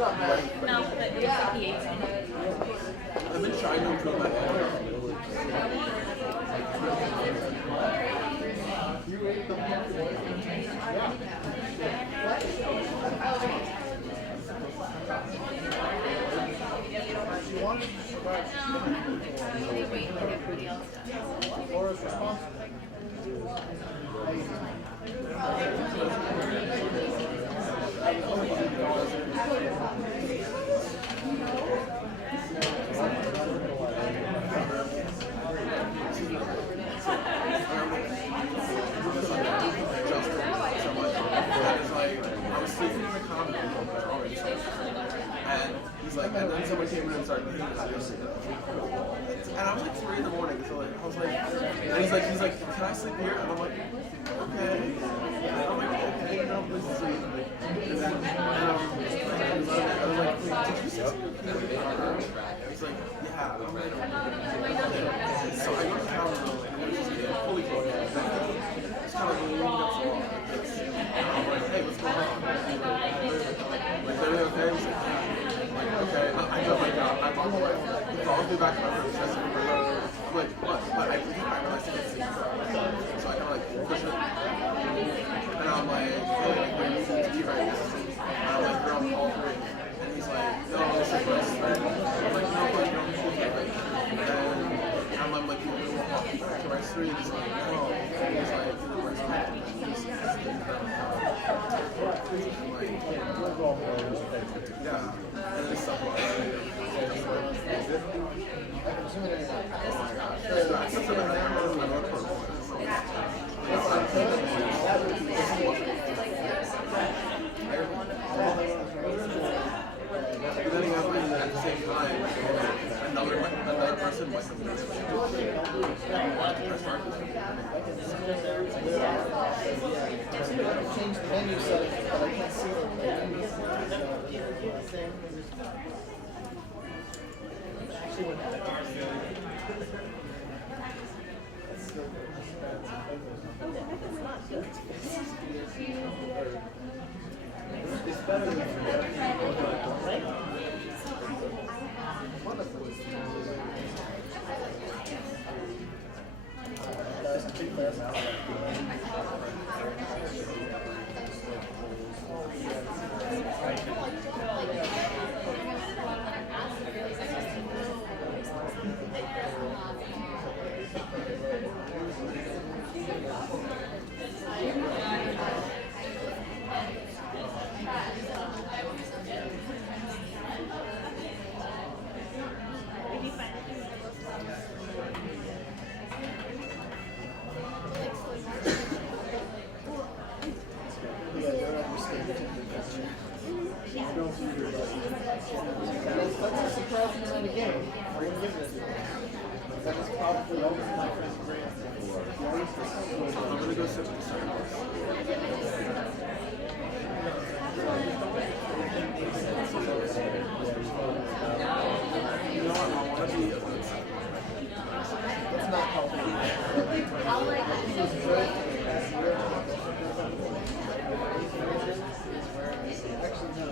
No, but it looks like he ate some. I've been trying to improve my head. They wait like everybody else does. I was sleeping in the common room, and he's like, and then someone came in and started hitting us. And I was like 3 in the morning, so like I was like, and he's like, can I sleep here? And I'm like, okay. And I'm like, okay, no, please sleep. And then, I was like, wait, did you say something? He's like, yeah. I'm like, okay. So I go to the common room, and it was just fully clothed. It's kind of leaning up so long like this. And I'm like, hey, what's going on? Like, everything okay? He's like, yeah. I'm like, okay. I go, like, I walk away. He follows me back to my room, tries to move my room. I'm like, what? But I realized I can't see. So I kind of like push it. And I'm like, hey, like, where do you need to be right now? And I'm like, you're on call 3. And he's like, no, this is Rice, right? I'm like, no, but you're on call 3, right? And I'm like, you want me to walk to Rice 3? And he's like, no. And he's like, where's my yeah, and then stuff like that. Oh my gosh. That's such a I remember my North but then he happened at the same time, another person was change the menu settings, but I can't see it. It's better than Let's surprise him in the game. We're going to give this. That is probably over my friend's brand. I'm going to go sit with the second one. You know what? I want to be a good second. It's not healthy. He was good. Actually, no.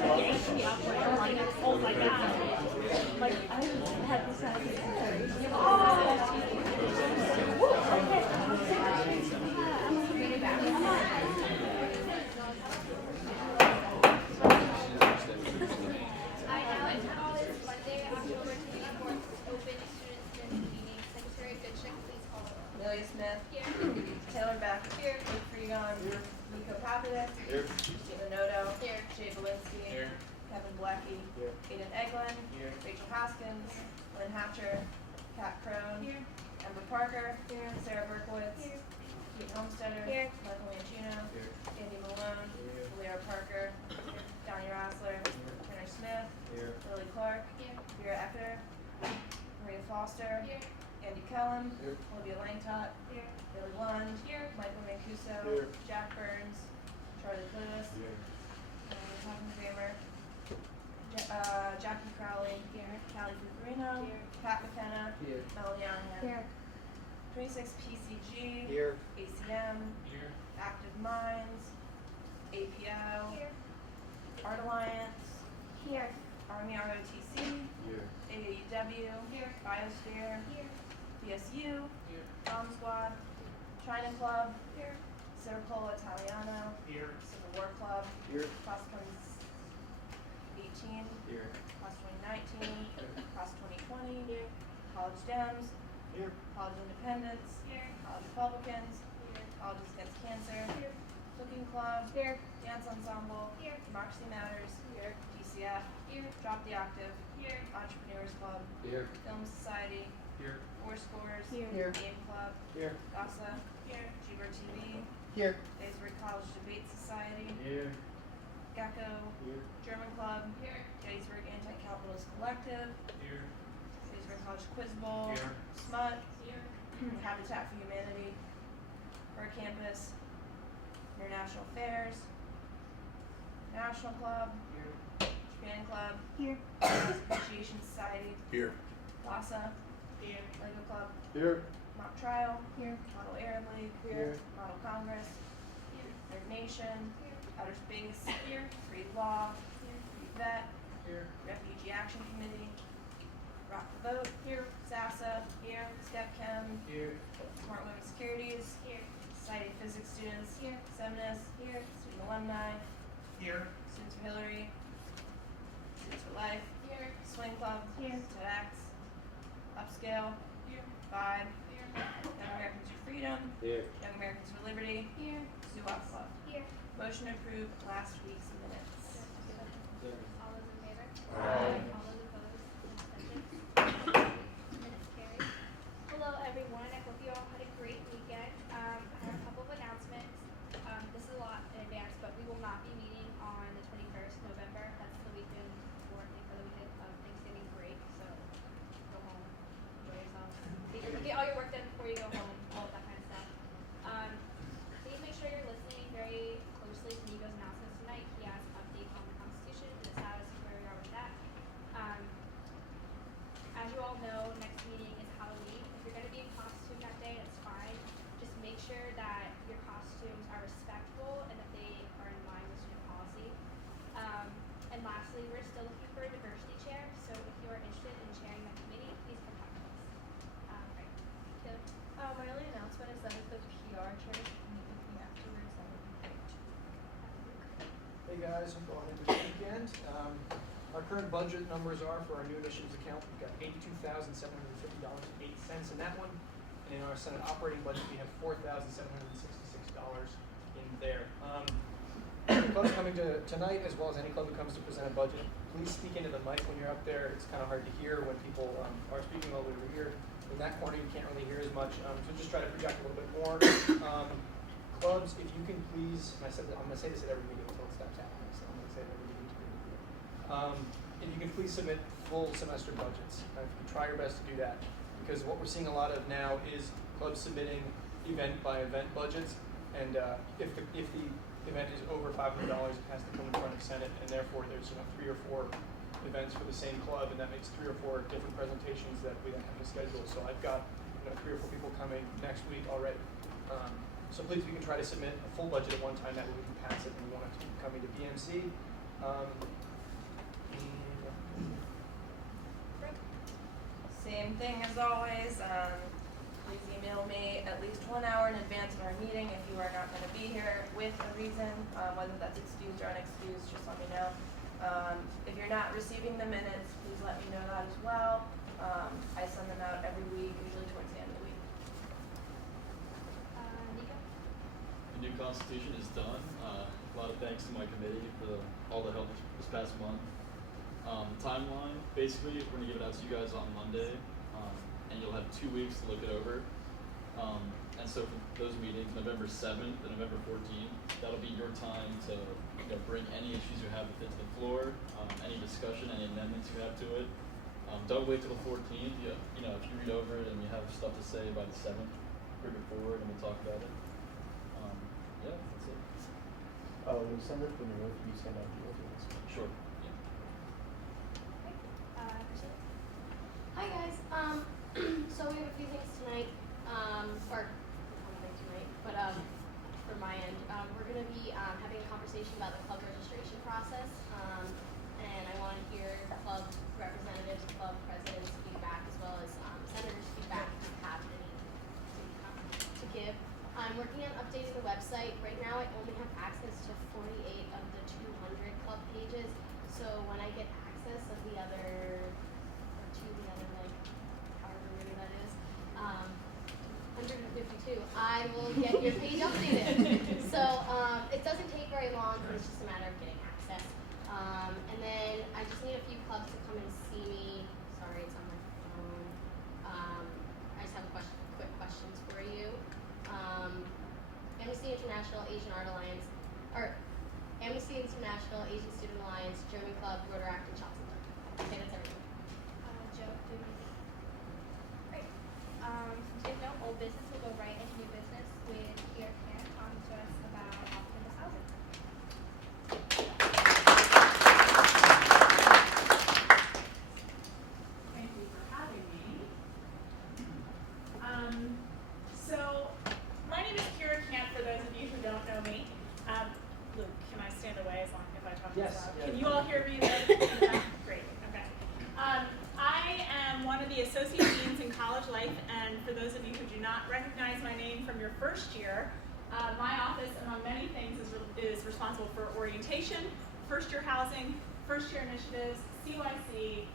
yanked me up like, I'm like, oh my god. Like, I had this I now acknowledge Monday, October 24th, open student senate meeting. Secretary Goodchick, please call the roll. Amelia Smith. Here. Taylor Beck. Here. Luke Freegon. Here. Nico Papadis. Here. Caitlin Noto. Here. Jay Belinsky. Here. Kevin Blackie. Here. Aiden Eglin. Here. Rachel Haskins. Lynn Hatcher. Kat Crone. Here. Amber Parker. Here. Sarah Berkowitz. Here. Kate Homesteader. Here. Michael Mancino. Here. Andy Malone. Here. Leora Parker. Donnie Rassler. Turner Smith. Here. Lily Clark. Here. Vera Ecker. Maria Foster. Here. Andy Kellum. Here. Olivia Langtot. Here. Billy Lund. Here. Michael Mancuso. Here. Jack Burns. Charlie Lewis. Here. Tom Kramer. Jackie Crowley. Here. Callie Fucarino. Here. Pat McKenna. Here. Melanie Anahan. Here. 26 PCG. Here. ACM. Here. Active Minds. APO. Here. Art Alliance. Here. Army ROTC. Here. AAUW. Here. Biosphere. Here. BSU. Here. Bomb Squad. China Club. Here. Circle Italiano. Here. Civil War Club. Here. Class 2018. Here. Class 2019. Class 2020. Here. College Dems. Here. College Independents. Here. College Republicans. Here. Colleges Against Cancer. Here. Cooking Club. Here. Dance Ensemble. Here. Democracy Matters. Here. DCF. Here. Drop the Octave. Here. Entrepreneurs Club. Here. Film Society. Here. Four Scores. Here. Game Club. Here. GASA. Here. Cheever TV. Here. Daysburg College Debate Society. Here. Gecko. Here. German Club. Here. Gettysburg Anti-Capitalist Collective. Here. Gettysburg College Quiz Bowl. Here. SMUT. Here. Habitat for Humanity. Her Campus. International Affairs. National Club. Here. Japan Club. Here. Appreciation Society. Here. LASA. Here. Lego Club. Here. Mock Trial. Here. Model Arab League. Here. Model Congress. Here. Nerd Nation. Here. Outer Space. Here. Free Law. Here. Free Vet. Here. Refugee Action Committee. Rock the Vote. Here. SASA. Here. StepChem. Here. Smart Women Securities. Here. Society of Physics Students. Here. SEMNIS. Here. Student Alumni. Here. Students for Hillary. Students for Life. Here. Swing Club. Here. TEDx. Upscale. Here. Vibe. Here. Young Americans for Freedom. Here. Young Americans for Liberty. Here. Zuwak Club. Here. Motion to approve last week's minutes. All those in favor? Aye. All those opposed? Abstentions? Minutes carried. Hello, everyone. I hope you all had a great weekend. I have a couple of announcements. This is a lot in advance, but we will not be meeting on the 21st November. That's the weekend before the weekend of Thanksgiving break. So go home, enjoy yourselves. Get all your work done before you go home. All of that kind of stuff. Please make sure you're listening very closely to Nico's announcements tonight. He has updates on the Constitution and the status of where we are with that. As you all know, next meeting is Halloween. If you're going to be in costume that day, that's fine. Just make sure that your costumes are respectful and that they are in line with student policy. And lastly, we're still looking for a diversity chair. So if you are interested in chairing that committee, please contact us. Right. Taylor? My only announcement is that if the PR chair can meet with me afterwards, that would be great. Hey guys, hope you all had a good weekend. Our current budget numbers are for our new initiatives account, we've got $82,750.08 in that one. And in our Senate operating budget, we have $4,766 in there. The club's coming to tonight, as well as any club that comes to present a budget. Please speak into the mic when you're up there. It's kind of hard to hear when people are speaking over here. In that corner, you can't really hear as much, so just try to project a little bit more. Clubs, if you can please, and I'm going to say this at every meeting until it stops happening, so I'm going to say it at every meeting. If you can please submit full semester budgets. Try your best to do that, because what we're seeing a lot of now is clubs submitting event by event budgets, and if the event is over $500, it has to come in front of Senate, and therefore there's 3 or 4 events for the same club, and that makes 3 or 4 different presentations that we then have to schedule. So I've got 3 or 4 people coming next week already. So please, if you can try to submit a full budget at one time, that way we can pass it and we want it to be coming to BMC. Same thing as always. Please email me at least 1 hour in advance of our meeting if you are not going to be here with a reason, whether that's excused or unexcused, just let me know. If you're not receiving the minutes, please let me know that as well. I send them out every week, usually towards the end of the week. Nico? The new constitution is done. A lot of thanks to my committee for all the help this past month. Timeline, basically, we're going to give it out to you guys on Monday, and you'll have 2 weeks to look it over. And so for those meetings, November 7th and November 14th, that'll be your time to bring any issues you have with it to the floor, any discussion, any amendments you have to it. Don't wait till the 14th. If you read over it and you have stuff to say by the 7th, bring it forward and we'll talk about it. Yeah, that's it. Will you send it when you're ready? You send out the openings. Sure. Yeah. Priscilla? Hi guys. So we have a few things tonight, or nothing tonight, but from my end, we're going to be having a conversation about the club registration process, and I want to hear club representatives, club presidents' feedback, as well as senators' feedback if you have any to give. I'm working on updating the website. Right now, I only have access to 48 of the 200 club pages. So when I get access of the other, like, however many that is, 152, I will get your page updated. So it doesn't take very long, but it's just a matter of getting access. And then I just need a few clubs to come and see me. Sorry, it's on my phone. I just have quick questions for you. Amnesty International, Asian Art Alliance, or Amnesty International, Asian Student Alliance, German Club, Rotaract, and Cheltenham. Okay, that's everything. Joe, do you have anything? Great. Since we have no old business, we'll go right into new business with Pierre Can talking to us about off-campus housing. Thank you for having me. So, my name is Kira Kant, for those of you who don't know me. Luke, can I stand away as long if I talk this loud? Can you all hear me? Yeah? Great, okay. I am one of the associate deans in college life, and for those of you who do not recognize my name from your first year, my office, among many things, is responsible for orientation, first-year housing, first-year initiatives, CYC,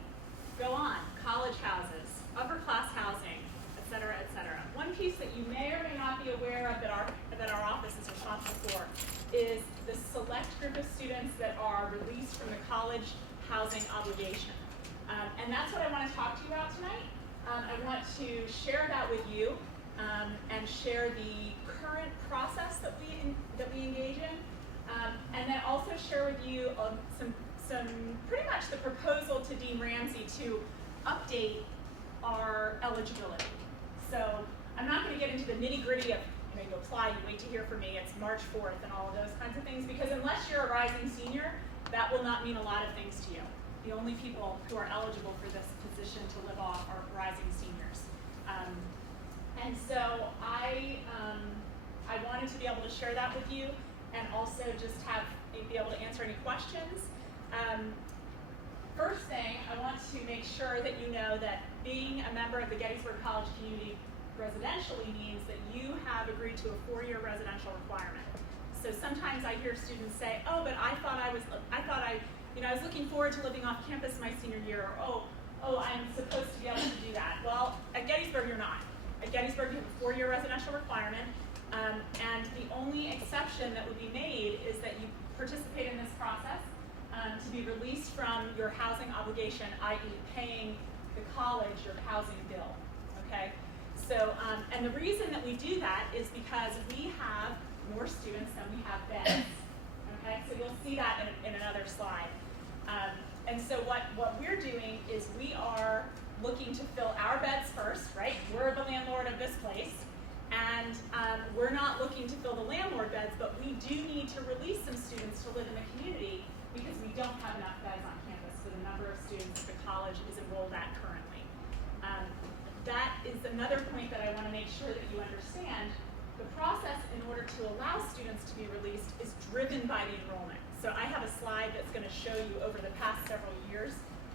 go on, college houses, upper-class housing, et cetera, et cetera. One piece that you may or may not be aware of that our office is responsible for is the select group of students that are released from the college housing obligation. And that's what I want to talk to you about tonight. I want to share that with you and share the current process that we engage in, and then also share with you some pretty much the proposal to Dean Ramsey to update our eligibility. So I'm not going to get into the nitty-gritty of, you apply, you wait to hear from me, it's March 4th and all of those kinds of things, because unless you're a rising senior, that will not mean a lot of things to you. The only people who are eligible for this position to live off are rising seniors. And so I wanted to be able to share that with you, and also just be able to answer any questions. First thing, I want to make sure that you know that being a member of the Gettysburg College community residentially means that you have agreed to a 4-year residential requirement. So sometimes I hear students say, "Oh, but I was looking forward to living off campus my senior year," or oh, I'm supposed to be able to do that. Well, at Gettysburg, you're not. At Gettysburg, you have a 4-year residential requirement, and the only exception that would be made is that you participate in this process to be released from your housing obligation, i.e. paying the college your housing bill, okay? So, and the reason that we do that is because we have more students than we have beds, okay? So you'll see that in another slide. And so what we're doing is we are looking to fill our beds first, right? We're the landlord of this place, and we're not looking to fill the landlord beds, but we do need to release some students to live in the community because we don't have enough beds on campus for the number of students that the college is enrolled at currently. That is another point that I want to make sure that you understand. The process in order to allow students to be released is driven by the enrollment. So I have a slide that's going to show you over the past several years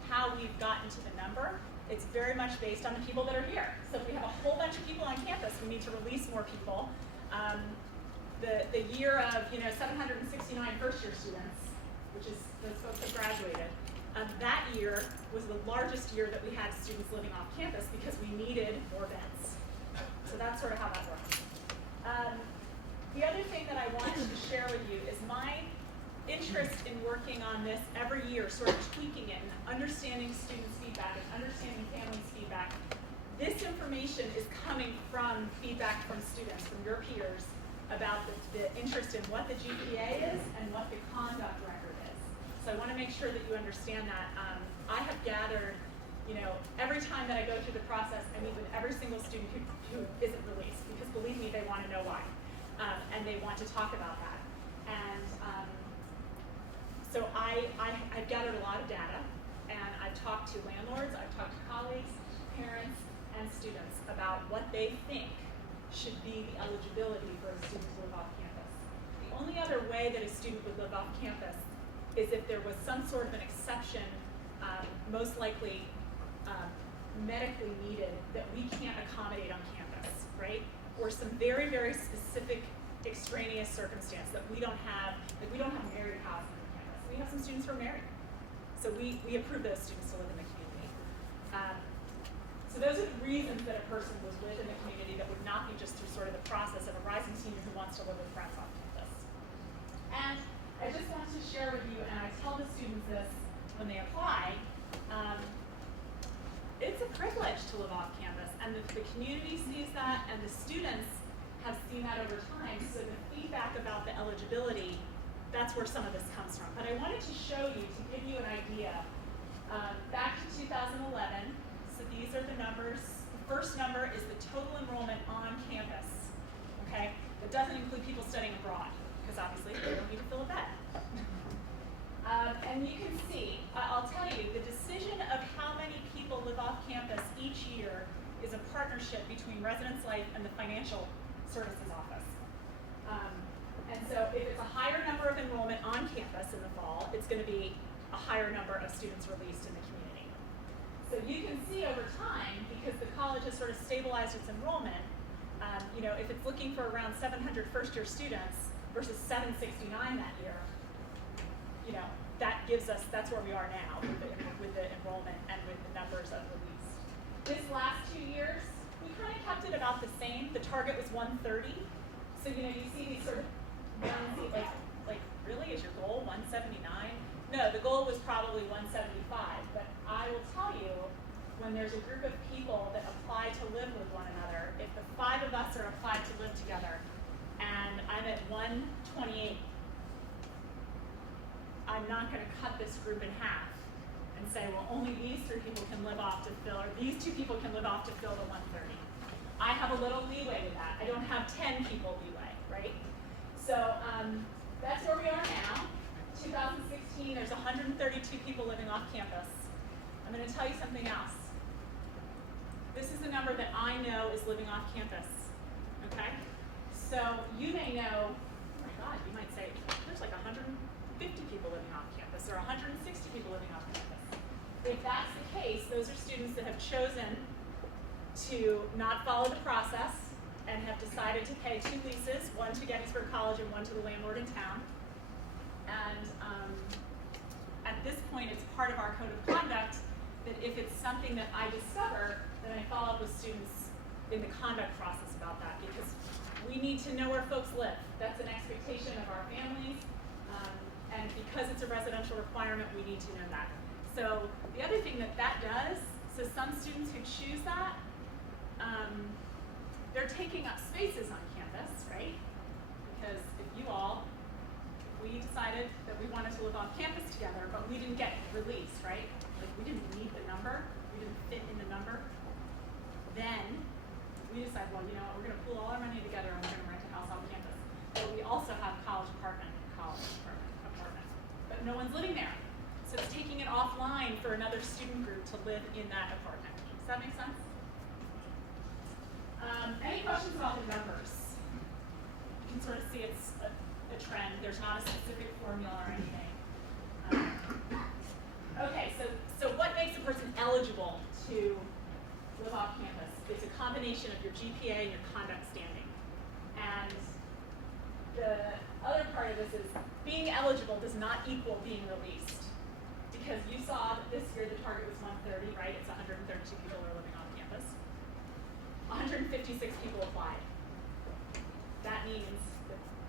how we've gotten to the number. it's very much based on the people that are here. So if we have a whole bunch of people on campus, we need to release more people. The year of 769 first-year students, which is those folks that graduated, that year was the largest year that we had students living off campus because we needed more beds. So that's sort of how that works. The other thing that I wanted to share with you is my interest in working on this every year, sort of tweaking it and understanding students' feedback and understanding families' feedback. This information is coming from feedback from students, from your peers, about the interest in what the GPA is and what the conduct record is. So I want to make sure that you understand that. I have gathered, every time that I go through the process, I meet with every single student who isn't released, because believe me, they want to know why. And they want to talk about that. And so I've gathered a lot of data, and I've talked to landlords, I've talked to colleagues, parents, and students about what they think should be the eligibility for a student to live off campus. The only other way that a student would live off campus is if there was some sort of an exception, most likely medically needed, that we can't accommodate on campus, right? Or some very, very specific extraneous circumstance that we don't have, like we don't have married housing on campus. We have some students who are married. So we approve those students to live in the community. So those are the reasons that a person was with in the community that would not be just through sort of the process of a rising senior who wants to live with friends on campus. And I just want to share with you, and I tell the students this when they apply, it's a privilege to live off campus, and the community sees that, and the students have seen that over time. So the feedback about the eligibility, that's where some of this comes from. But I wanted to show you, to give you an idea, back to 2011, so these are the numbers. The first number is the total enrollment on campus, okay? That doesn't include people studying abroad, because obviously they don't need to fill a bed. And you can see, I'll tell you, the decision of how many people live off campus each year is a partnership between Residence Life and the Financial Services Office. And so if it's a higher number of enrollment on campus in the fall, it's going to be a higher number of students released in the community. So you can see over time, because the college has sort of stabilized its enrollment, if it's looking for around 700 first-year students versus 769 that year, that gives us, that's where we are now with the enrollment and with the numbers of released. This last 2 years, we kind of kept it about the same. The target was 130. So, you see these sort of, like really, is your goal 179? No, the goal was probably 175. But I will tell you, when there's a group of people that apply to live with one another, if the 5 of us are applied to live together, and I'm at 128, I'm not going to cut this group in half and say, well, only these 3 people can live off to fill, or these 2 people can live off to fill the 130. I have a little leeway with that. I don't have 10 people leeway, right? So that's where we are now. 2016, there's 132 people living off campus. I'm going to tell you something else. This is the number that I know is living off campus, okay? So you may know, oh my God, you might say, there's like 150 people living off campus, or 160 people living off campus. If that's the case, those are students that have chosen to not follow the process and have decided to pay 2 leases, one to Gettysburg College and one to the landlord in town. And at this point, it's part of our code of conduct that if it's something that I discover, then I follow up with students in the conduct process about that, because we need to know where folks live. That's an expectation of our families, and because it's a residential requirement, we need to know that. So the other thing that does, so some students who choose that, they're taking up spaces on campus, right? Because if we decided that we wanted to live off campus together, but we didn't get released, right? Like we didn't meet the number, we didn't fit in the number, then we decide, well, we're going to pool all our money together and we're going to rent a house off campus. But we also have college apartment, but no one's living there. So it's taking it offline for another student group to live in that apartment. Does that make sense? Any questions about the numbers? You can sort of see it's a trend. There's not a specific formula or anything. Okay, so what makes a person eligible to combination of your GPA and your conduct standing. And the other part of this is being eligible does not equal being released. Because you saw that this year the target was 130, right? It's 132 people who are living on campus. 156 people applied. That means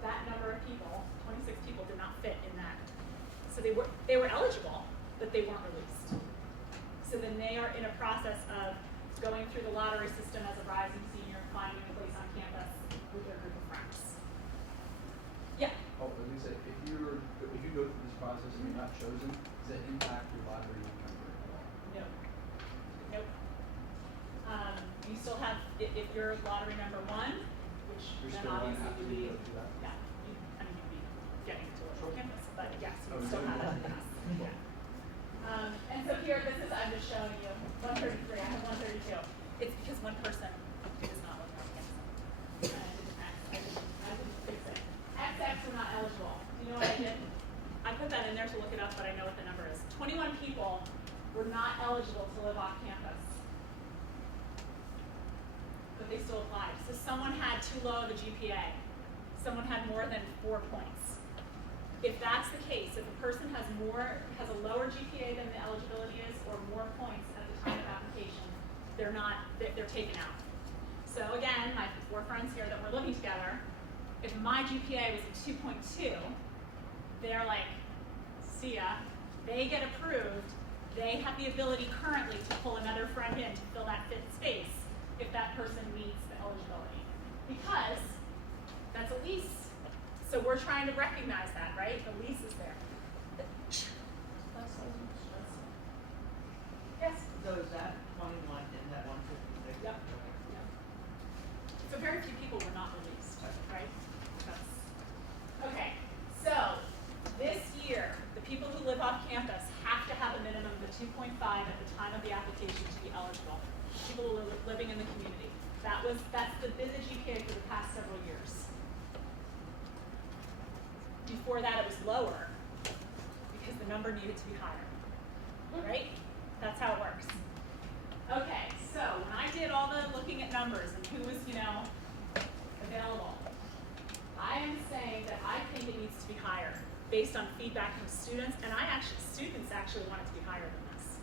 that number of people, 26 people, did not fit in that. So they were eligible, but they weren't released. So then they are in a process of going through the lottery system as a rising senior, finding a place on campus with their group of friends. Yeah. Oh, Lisa, if you go through this process and you're not chosen, does that impact your lottery number at all? No. Nope. You still have, if you're lottery number 1, which You're then still on obviously after you'd you be, go through that? yeah, you'd be getting into a campus, but yes, you Oh, still so have you that pass. Yeah. And so here, I'm just showing you 133. I have 132. It's because one person is not living on campus. And I didn't fix it. XX were not eligible. Do you know what I did? I put that in there to look it up, but I know what the number is. 21 people were not eligible to live off campus, but they still applied. So someone had too low of a GPA. Someone had more than 4 points. If that's the case, if a person has a lower GPA than the eligibility is, or more points at the time of application, they're taken out. So again, my 4 friends here that were living together, if my GPA was a 2.2, they're like, see ya. They get approved. They have the ability currently to pull another friend in to fill that 5th space if that person meets the eligibility. Because that's a lease. So we're trying to recognize that, right? The lease is there. Yes? So is that 21 in that 156? Yep. Yep. So very few people were not released, right? Okay, so this year, the people who live off campus have to have a minimum of a 2.5 at the time of the application to be eligible. People who are living in the community. That's been the GPA for the past several years. Before that, it was lower because the number needed to be higher, right? That's how it works. Okay, so when I did all the looking at numbers and who was, available, I am saying that I think it needs to be higher based on feedback from students, and students actually want it to be higher than this.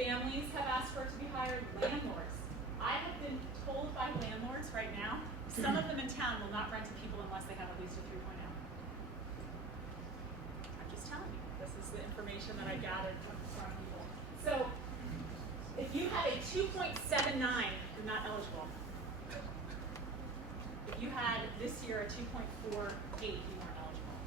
Families have asked for it to be higher. Landlords. I have been told by landlords right now, some of them in town will not rent to people unless they have at least a 3.0. I'm just telling you, this is the information that I gathered from people. So, if you have a 2.79, you're not eligible. If you had this year a 2.48, you weren't eligible.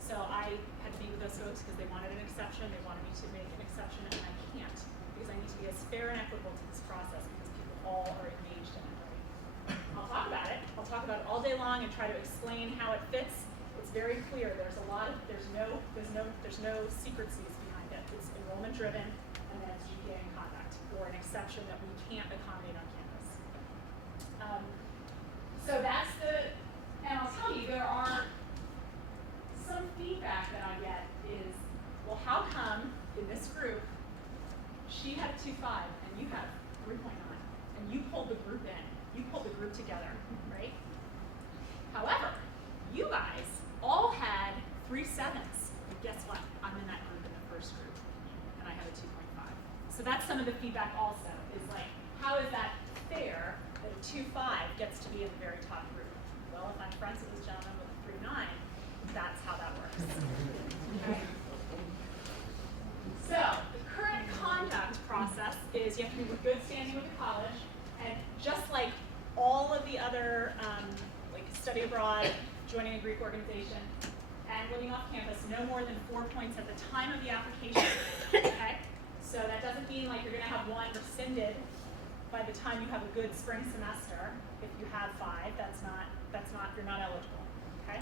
So I had to meet with those folks because they wanted an exception. They wanted me to make an exception, and I can't because I need to be as fair and equitable to this process because people all are engaged in it. I'll talk about it. I'll talk about it all day long and try to explain how it fits. It's very clear. There's no secrecies behind it. It's enrollment driven, and then it's GPA and conduct, or an exception that we can't accommodate on campus. So that's and I'll tell you, there are some feedback that I get is, well, how come in this group, she had a 2.5 and you had 3.9, and you pulled the group in, you pulled the group together, right? However, you guys all had 3 7s, but guess what? I'm in that group in the first group, and I had a 2.5. So that's some of the feedback also, is like, how is that fair that a 2.5 gets to be in the very top group? Well, if I'm friends with this gentleman with a 3.9, that's how that works. Okay. So, the current conduct process is you have to be in good standing with the college, and just like all of the other, like study abroad, joining a Greek organization, and living off campus, no more than 4 points at the time of the application. Okay? So that doesn't mean like you're going to have 1 rescinded by the time you have a good spring semester. If you have 5, you're not eligible. Okay?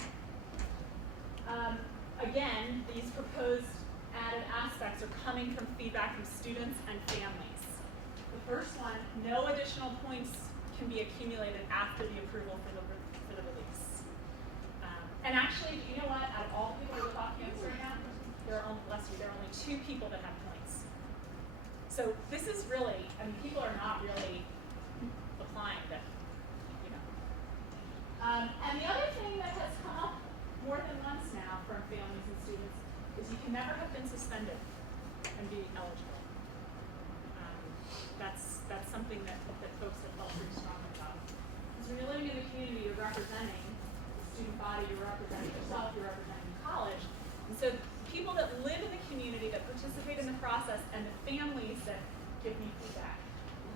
Again, these proposed added aspects are coming from feedback from students and families. The first one, no additional points can be accumulated after the approval for the release. And actually, do you know what? Out of all the people who live off campus right now, there are only 2 people that have points. So this is really, people are not really applying that, you know. And the other thing that has come up more than once now from families and students is you can never have been suspended and be eligible. That's something that folks have felt pretty strongly about. Because when you're living in the community, you're representing the student body, you're representing yourself, you're representing the college. And so people that live in the community, that participate in the process, and the families that give me feedback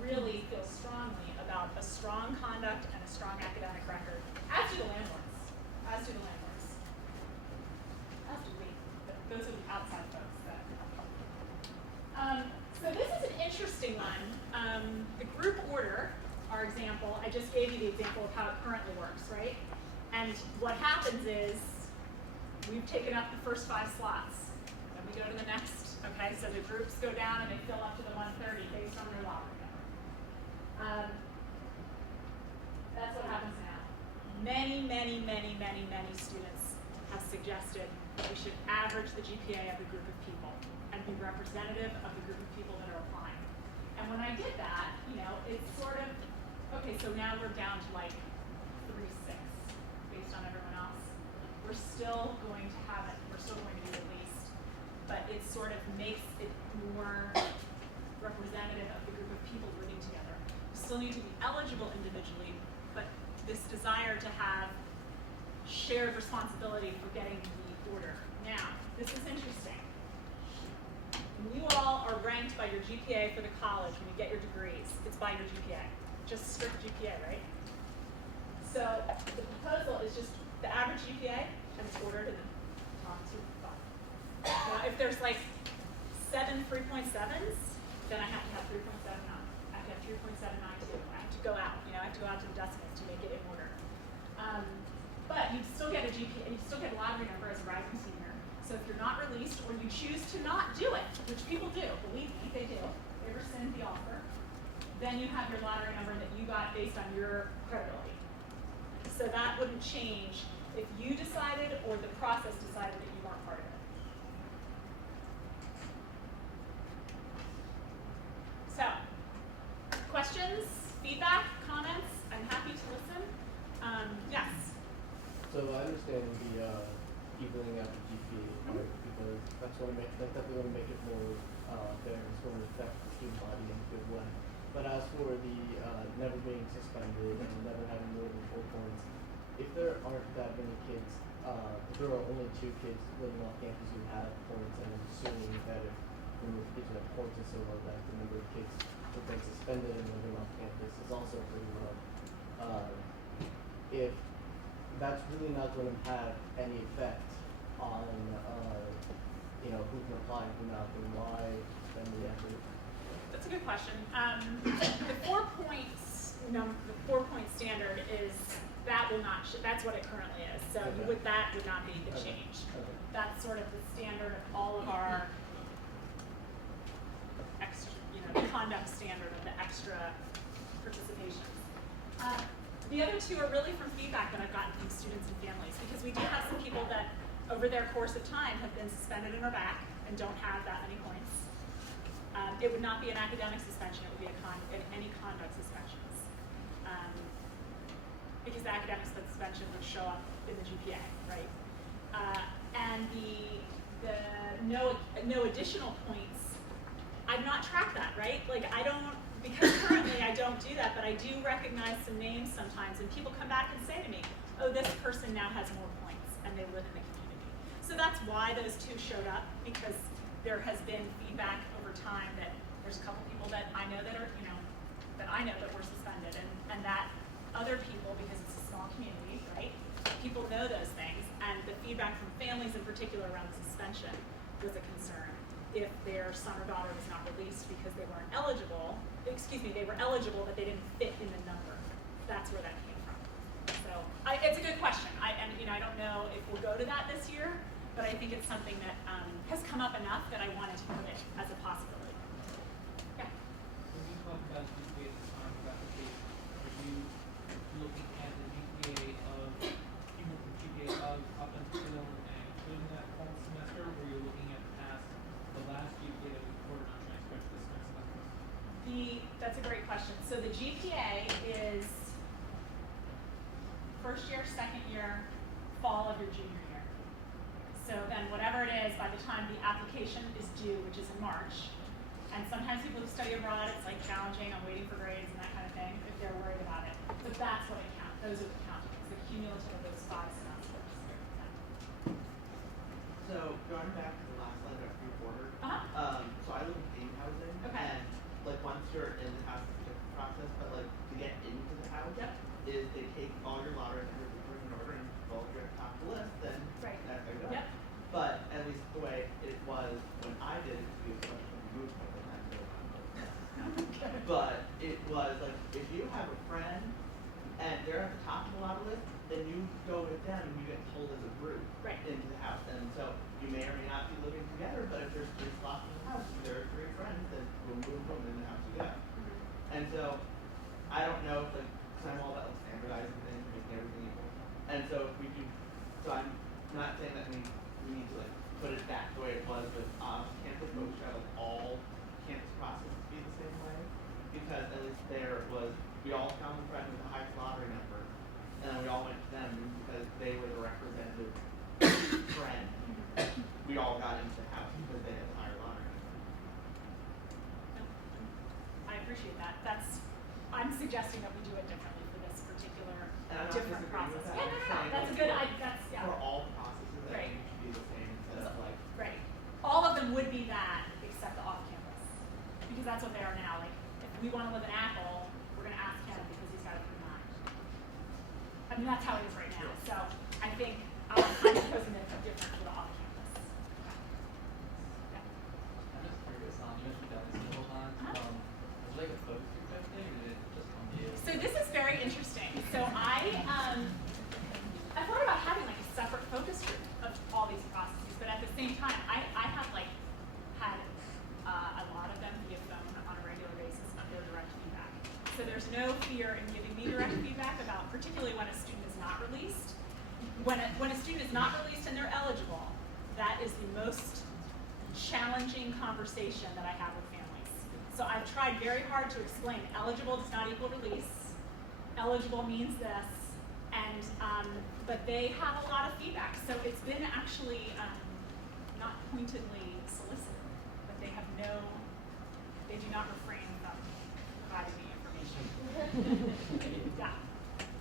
really feel strongly about a strong conduct and a strong academic record, as do the landlords, as do the landlords, as do we, but those are the outside folks that. So this is an interesting one. The group order, our example, I just gave you the example of how it currently works, right? And what happens is we've taken up the first 5 slots. Then we go to the next, okay? So the groups go down and they fill up to the 130 based on their lottery number. That's what happens now. Many students have suggested that we should average the GPA of the group of people and be representative of the group of people that are applying. And when I did that, you know, it's sort of, okay, so now we're down to like 3-6 based on everyone else. We're still going to have it, we're still going to be released, but it sort of makes it more representative of the group of people living together. You still need to be eligible individually, but this desire to have shared responsibility for getting the order. Now, this is interesting. When you all are ranked by your GPA for the college when you get your degrees, it's by your GPA. Just strict GPA, right? So the proposal is just the average GPA and it's ordered in the top 2 5. Now if there's like 7 3.7s, then I have to have 3.79. I have to have 3.792. I have to go out, you know, I have to go out to the decimals to make it in order. But you still get a GPA, you still get a lottery number as a rising senior. So if you're not released or you choose to not do it, which people do, believe me, they do, they rescind the offer, then you have your lottery number that you got based on your credibility. So that wouldn't change if you decided or the process decided that you weren't part of it. So, questions, feedback, comments? I'm happy to listen. Yes? So I understand the evening out the GPA part because that's definitely going to make it more fair. It's going to affect the student body in a good way. But as for the never being suspended and never having more than 4 points, if there aren't that many kids, if there are only 2 kids living off campus who have points, and I'm assuming that if the number of kids who have points is so low that the number of kids who've been suspended and living off campus is also pretty low. If that's really not going to have any effect on you know, who can apply and who not, then why spend the effort? That's a good question. The 4 points, the 4 point standard is that will not. That's what it currently is. So Okay. that would not be the Okay. change. Okay. That's sort of the standard of all of our extra, you know, the conduct standard of the extra participations. The other 2 are really from feedback that I've gotten from students and families, because we do have some people that over their course of time have been suspended and are back and don't have that many points. It would not be an academic suspension, it would be any conduct suspensions. Because the academic suspension would show up in the GPA, right? And the no additional points, I've not tracked that, right? Like I don't, because currently I don't do that, but I do recognize some names sometimes, and people come back and say to me, oh, this person now has more points, and they live in the community. So that's why those 2 showed up, because there has been feedback over time that there's a couple people that I know that are, you know, that I know that were suspended, and that other people, because it's a small community, right? People know those things, and the feedback from families in particular around the suspension was a concern. If their son or daughter was not released because they weren't eligible, they were eligible, but they didn't fit in the number. That's where that came from. So it's a good question. I don't know if we'll go to that this year, but I think it's something that has come up enough that I wanted to put it as a possibility. Yeah. When you talk about GPA at the time of application, are you looking at the GPA of cumulative GPA of up until and including that fall semester, or you're looking at past the last GPA that we recorded on transcripts this next semester? That's a great question. So the GPA is of your junior year. So then whatever it is, by the time the application is due, which is in March, and sometimes people who study abroad, it's like challenging, I'm waiting for grades and that kind of thing, if they're worried about it. But that's what it counts, those are the countings, the cumulative of those 5 semesters. So going back to the last slide about pre-order, so I live in game housing, Okay. and like once you're in the house, it's a different process, but like to get into the house, is they take all your lotteries and everything in order, and well, if you're at the top of the list, then Right. that's how you go. Yep. But at least the way it was when I did it, because it was much moved by the time but it was like if you have a friend and they're at the top of the lottery list, then you go with them and you get pulled as a group into the house. And so you may or may not be living together, but if there's 3 slots in the house, and there are 3 friends, then boom, boom, boom, in the house you go. And so I don't know if like, cause I'm all about like standardizing things, making everything equal. And so if we do, so I'm not saying that we need to like put it back the way it was with campus, but we should have like all campus processes be the same way. Because at least there was, we all found the friend with the highest lottery number, and then we all went to them because they were the representative friend. We all got into the house because they had the higher lottery number. I appreciate that. I'm suggesting that we do it differently for this particular And I'm not different disagreeing process. with that. Yeah, I'm no, saying, that's a like, good, for- For all the processes, I Right. think it should be the same instead of like, Right. All of them would be that, except the off-campus. Because that's what they are now. Like, if we want to live in Apple, we're going to ask him because he's got a 3.9. I mean, that's how it is right now. So I think I'm proposing that it's different for the off-campus. Yeah. I'm just curious, you mentioned that this whole time. Is it like a focus group type thing, or did it just come to you? So this is very interesting. So I thought about having like a separate focus group of all these processes, but at the same time, I have like had a lot of them via phone on a regular basis under direct feedback. So there's no fear in giving me direct feedback about, particularly when a student is not released. When a student is not released and they're eligible, that is the most challenging conversation that I have with families. So I've tried very hard to explain eligible does not equal release. Eligible means this, and but they have a lot of feedback. So it's been actually not pointedly solicited, but they do not refrain from providing me information. Yeah.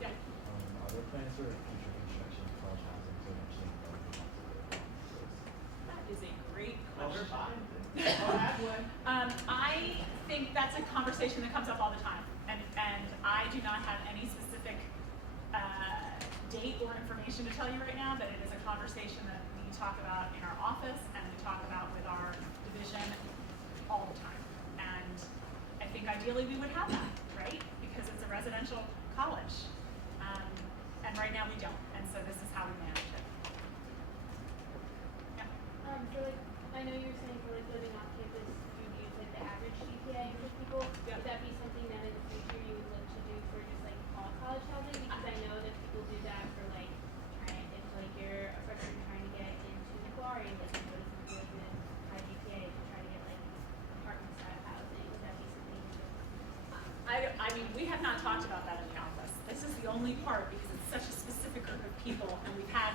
Are there plans for future construction of college housing to eventually involve the That is a great well, we're question. fine. I think that's a conversation that comes up all the time, and I do not have any specific date or information to tell you right now, but it is a conversation that we talk about in our office and we talk about with our division all the time. And I think ideally we would have that, right? Because it's a residential college, and right now we don't, and so this is how we manage it. Yeah. For like, I know you were saying for like living off campus, you'd use like the average GPA for people. Yeah. Would that be something that in the future you would look to do for just like all college housing? Because I know that people do that for like trying, if like you're a freshman trying to get into the quarry, like you go to some good with high GPA to try to get like apartment style housing. Would that be something you would? I mean, we have not talked about that in the office. This is the only part because it's such a specific group of people, and we've had,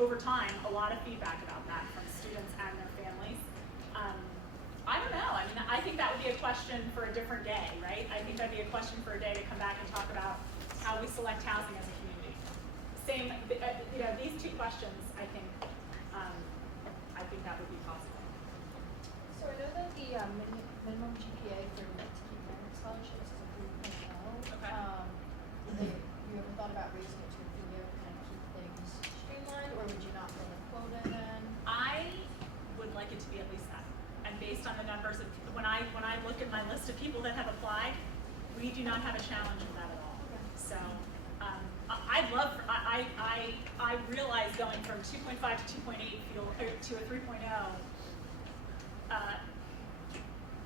over time, a lot of feedback about that from students and their families. I don't know. I mean, I think that would be a question for a different day, right? I think that'd be a question for a day to come back and talk about how we select housing as a community. Same, these two questions, I think that would be possible. So I know that the minimum GPA for to keep merit scholarships is a 3.0. Okay. You ever thought about raising it to a 3 to kind of keep things streamlined, or would you not put a quota then? I would like it to be at least that. And based on the numbers of, when I look at my list of people that have applied, we do not have a challenge with that at all. Okay. So I realize going from 2.5 to 2.8 to a 3.0,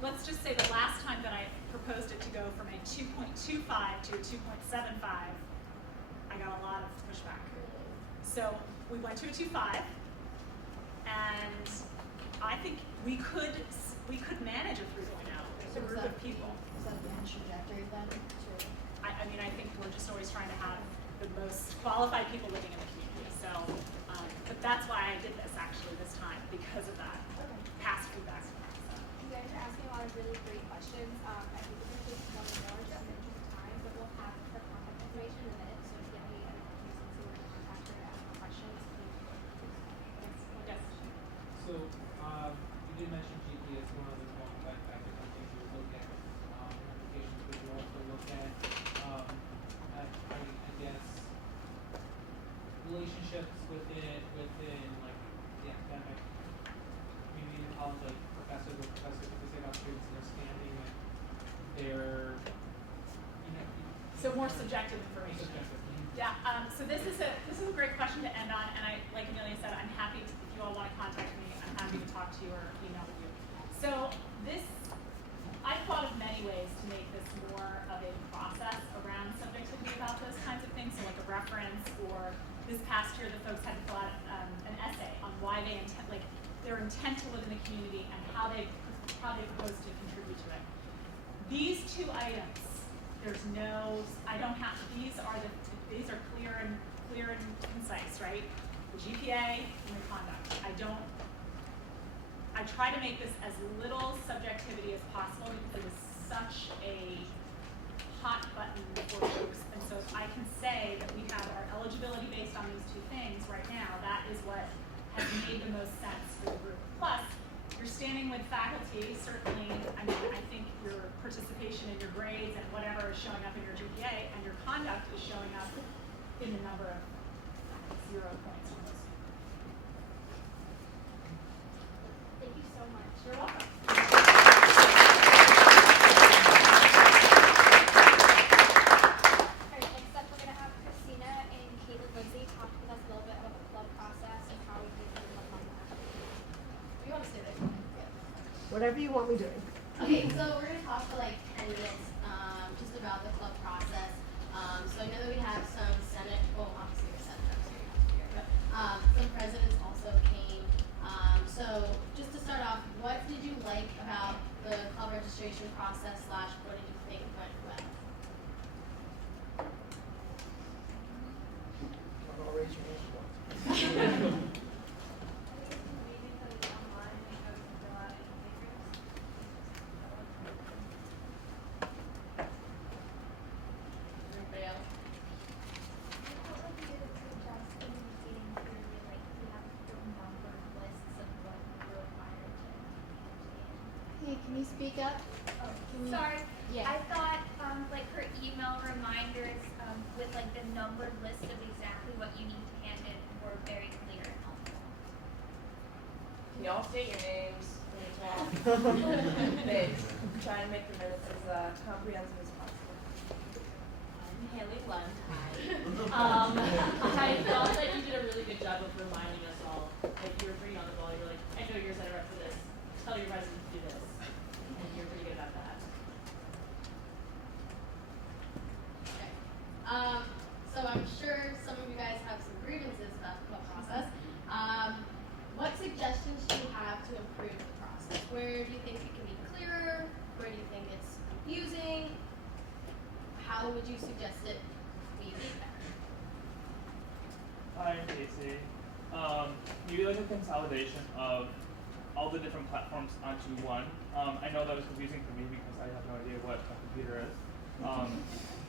let's just say the last time that I proposed it to go from a 2.25 to a 2.75, I got a lot of pushback. So we went to a 2.5, and I think we could manage a 3.0 with a group of people. Is that the trajectory then? I mean, I think we're just always trying to have the most qualified people living in the community. So that's why I did this actually this time, because of that past feedback. You guys are asking a lot of really great questions. I think we're going to take one more just in the interest of time, but we'll have her contact information in a minute. So if you have any other questions, you want to contact her to ask more questions, please. Yes. So, you did mention GPA as one of the qualifying factors on things you would look at, in applications, but you also look at, I guess, relationships within like the academic community in college, like professors with professors, because they have students and they're standing and they're, you know. So more subjective information. Subjective. Yeah. So this is a great question to end on, and I, like Amelia said, I'm happy to, if you all want to contact me, I'm happy to talk to you or email with you. So this, I thought of many ways to make this more of a process around subjectivity about those kinds of things. So like a reference, or this past year the folks had to fill out an essay on why they their intent to live in the community and how they propose to contribute to it. These two items, there's no, I don't have, these are clear and concise, right? The GPA and the conduct. I try to make this as little subjectivity as possible because it is such a hot button for folks. And so if I can say that we have our eligibility based on these two things right now, that is what has made the most sense for the group. Plus, you're standing with faculty, certainly, I mean, I think your participation in your grades and whatever is showing up in your GPA, and your conduct is showing up in the number of 0 points from those. Thank you so much. You're welcome. Alright, next up we're going to have Christina and Caitlin Lindsay talk with us a little bit about the club process and how we can work on that. You want to say that? Whatever you want me doing. Okay, so we're going to talk for like 10 minutes just about the club process. So I know that we have some Senate, well, obviously we're Senate reps here, but some presidents also came. So just to start off, what did you like about the club registration process / what did you think went well? I'll raise your hand once. Everybody else? Hey, can you speak up? Sorry. Yeah. I thought like her email reminders with like the numbered list of exactly what you need to hand in were very clear and helpful. Can y'all state your names when you talk? Thanks. Try and make the minutes as comprehensive as possible. I'm Haley Lund. Hi. I thought that you did a really good job of reminding us all. Like you were pretty on the ball. You were like, I know you're set up for this. Tell your residents to do this. And you're pretty good at that. Okay. So I'm sure some of you guys have some grievances about the club process. What suggestions do you have to improve the process? Where do you think it can be clearer? Where do you think it's confusing? How would you suggest it be made better? Hi, I'm Casey. Maybe like a consolidation of all the different platforms onto one. I know that was confusing for me because I have no idea what a computer is.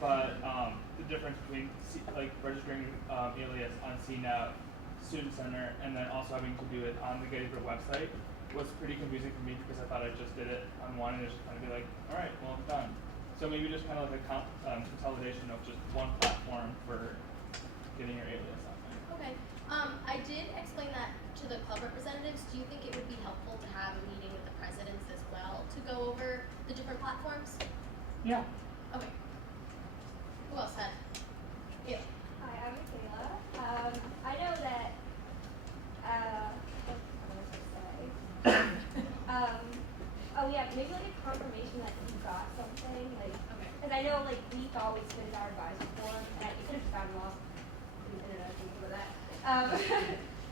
But the difference between registering alias on CNAP, Student Center, and then also having to do it on the Gettysburg website was pretty confusing for me because I thought I just did it on one and it was just kind of be like, all right, well, I'm done. So maybe just kind of like a consolidation of just one platform for getting your alias on there. Okay. I did explain that to the club representatives. Do you think it would be helpful to have a meeting with the presidents as well to go over the different platforms? Yeah. Okay. Who else had? Yeah. Hi, I'm Michaela. I know that oh yeah, maybe like a confirmation that you got something, like, because I know like we always submitted our advisor form, and it could have gotten lost in the internet and things like that.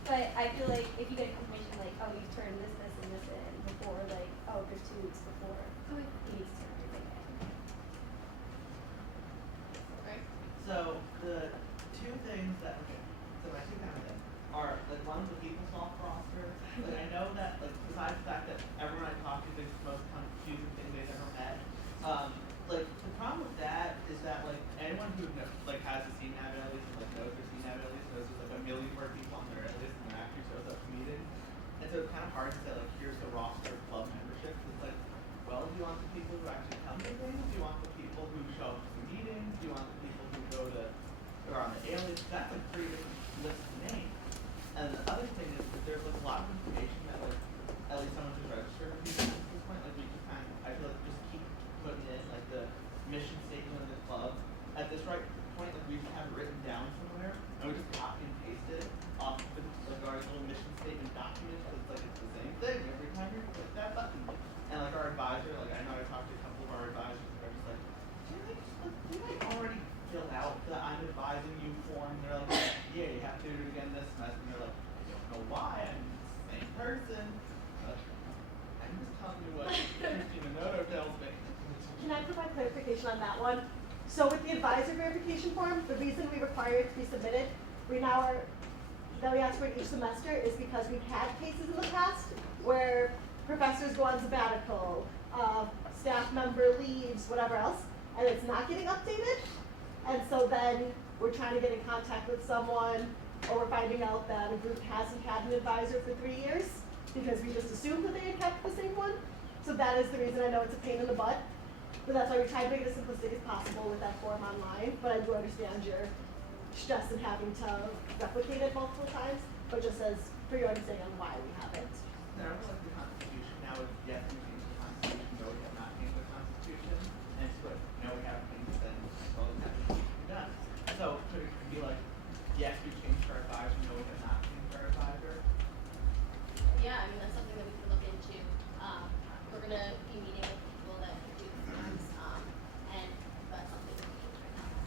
But I feel like if you get a confirmation like, oh, you turned this, and this in before, like, oh, there's 2 weeks before, you need to turn everything in. Okay. So the two things that, so my two comments are, like, one on the PeopleSoft roster. Like, I know that, like, besides the fact that everyone I talk to thinks it's the most confusing thing they've ever met, like, the problem with that is that, like, anyone who has a CNAB alias and, like, knows their CNAB alias knows there's, like, a million more people on their alias than there actually shows up to meetings. And so it's kind of hard to say, like, here's the roster of club memberships. It's like, well, do you want the people who actually come to things? Do you want the people who show up to the meetings? Do you want the people who who are on the alias? That's a pretty different list of names. And the other thing is that there's, like, a lot of information that, like, at least someone who's registered at this point, like, we just kind of, I feel like, just keep putting in, like, the mission statement of the club. At this point, like, we just have it written down somewhere, and we just copy and paste it off the, like, our little mission statement document, because it's like it's the same thing every time you click that button. And, like, our advisor, like, I know I talked to a couple of our advisors, and they're just like, did I already fill out the I'm advising you form? And they're like, yeah, you have to do it again this semester. And they're like, I don't know why, I'm the same person. But I'm just telling you what Christina Noto tells me. Can I provide clarification on that one? So with the advisor verification form, the reason we require it to be submitted, that we ask for it each semester is because we've had cases in the past where professors go on sabbatical, staff member leaves, whatever else, and it's not getting updated. And so then we're trying to get in contact with someone, or we're finding out that a group hasn't had an advisor for 3 years because we just assumed that they had kept the same one. So that is the reason. I know it's a pain in the butt, but that's why we try to make it as simplistic as possible with that form online. But I do understand your stress in having to replicate it multiple times, but just as for your understanding on why we have it. Now, like the Constitution, now it's yes, we changed the Constitution, no, we have not changed the Constitution, and it's good, no, we haven't changed it, then well, it hasn't been done. So could it be like, yes, we changed our advisor, no, we have not changed our advisor? Yeah, I mean, that's something that we can look into. We're gonna be meeting with people that do things, and that's something that we can check out.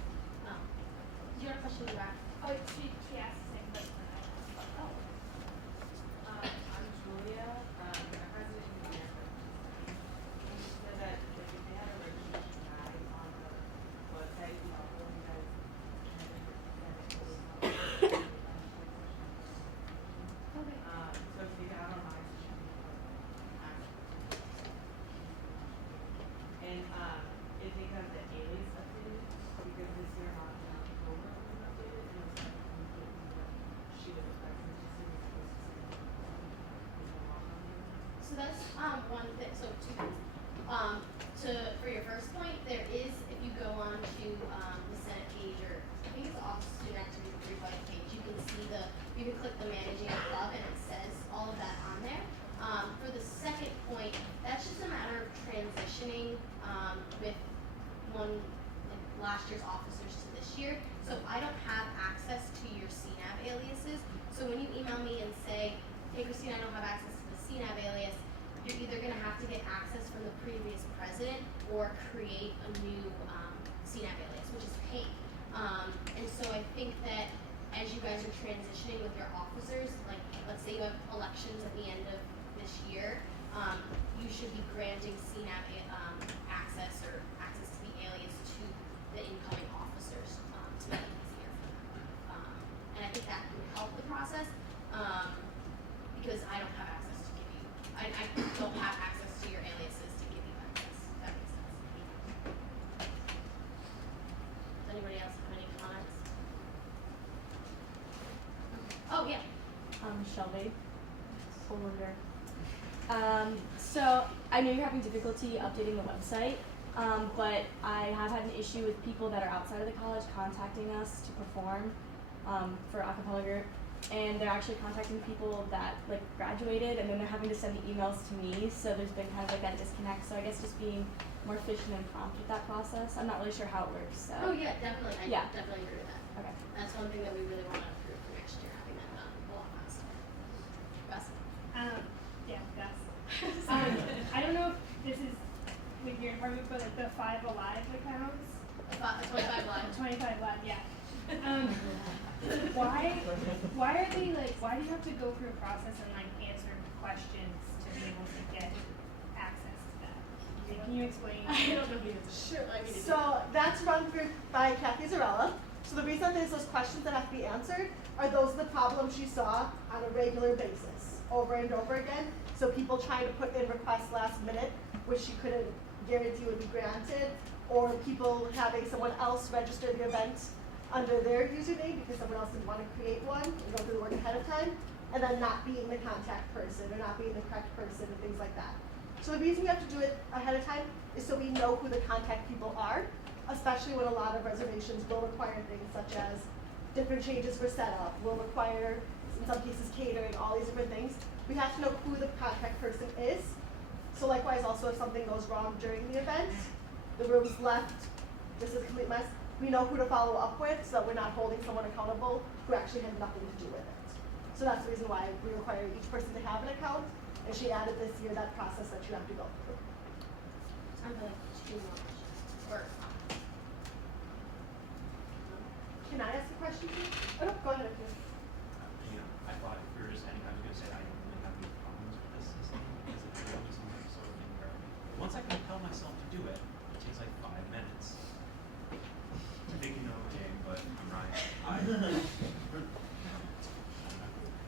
Do you have a question, Rack? Oh, she asked the same question that I asked. Oh. I'm Julia, I'm president of the American. You said that if they had a registration guide on the website, what you guys Okay. so if you got online, and if they got the alias updated, because this year not in October it was updated, and it's like she was expecting to see So that's one thing. So two things. For your first point, there is, if you go on to the Senate page, or I think it's the Office of Student Activities and Budget page, you can see you can click the Managing a Club, and it says all of that on there. For the second point, that's just a matter of transitioning with last year's officers to this year. So I don't have access to your CNAB aliases. So when you email me and say, hey Christine, I don't have access to the CNAB alias, you're either going to have to get access from the previous president or create a new CNAB alias, which is paid. And so I think that as you guys are transitioning with your officers, like let's say you have elections at the end of this year, you should be granting CNAB access or access to the alias to the incoming officers to make it easier for them. And I think that would help the process because I don't have access to give you. I don't have access to your aliases to give you access. If that makes sense. Does anybody else have any comments? Oh yeah. Shelby, Forwarder. So I know you're having difficulty updating the website, but I have had an issue with people that are outside of the college contacting us to perform for a cappella group, and they're actually contacting people that like graduated, and then they're having to send the emails to me. So there's been kind of like that disconnect. So I guess just being more efficient and prompt with that process. I'm not really sure how it works. So. Oh yeah, definitely. I definitely agree with that. Okay. That's one thing that we really want to improve for next year, having that done a lot faster. Russ? Yeah, Gus. I don't know if this is with your department, but like the 5 Alive accounts. 25 Live. 25 Live, yeah. Why are they like? Why do you have to go through a process and like answer questions to be able to get access to that? Can you explain? I don't know the answer. Sure. So that's run through by Kathy Zarella. So the reason there's those questions that have to be answered are those the problems she saw on a regular basis, over and over again. So people trying to put in requests last minute, which she couldn't guarantee would be granted, or people having someone else register the event under their username because someone else didn't want to create one and go through the work ahead of time, and then not being the contact person or not being the correct person and things like that. So the reason we have to do it ahead of time is so we know who the contact people are, especially when a lot of reservations will require things such as different changes for setup, will require, in some cases, catering, all these different things. We have to know who the contact person is. So likewise, also if something goes wrong during the event, the room's left, this is a complete mess, we know who to follow up with so that we're not holding someone accountable who actually had nothing to do with it. So that's the reason why we require each person to have an account, and she added this year that process that you have to go through. Sounds like too much work. Can I ask a question to you? Oh, no, go ahead. I thought if we were just ending, I was going to say I don't really have any problems with this system because it's really some sort of thing where once I compel myself to do it, it takes like 5 minutes. I think you know the game, but I'm right.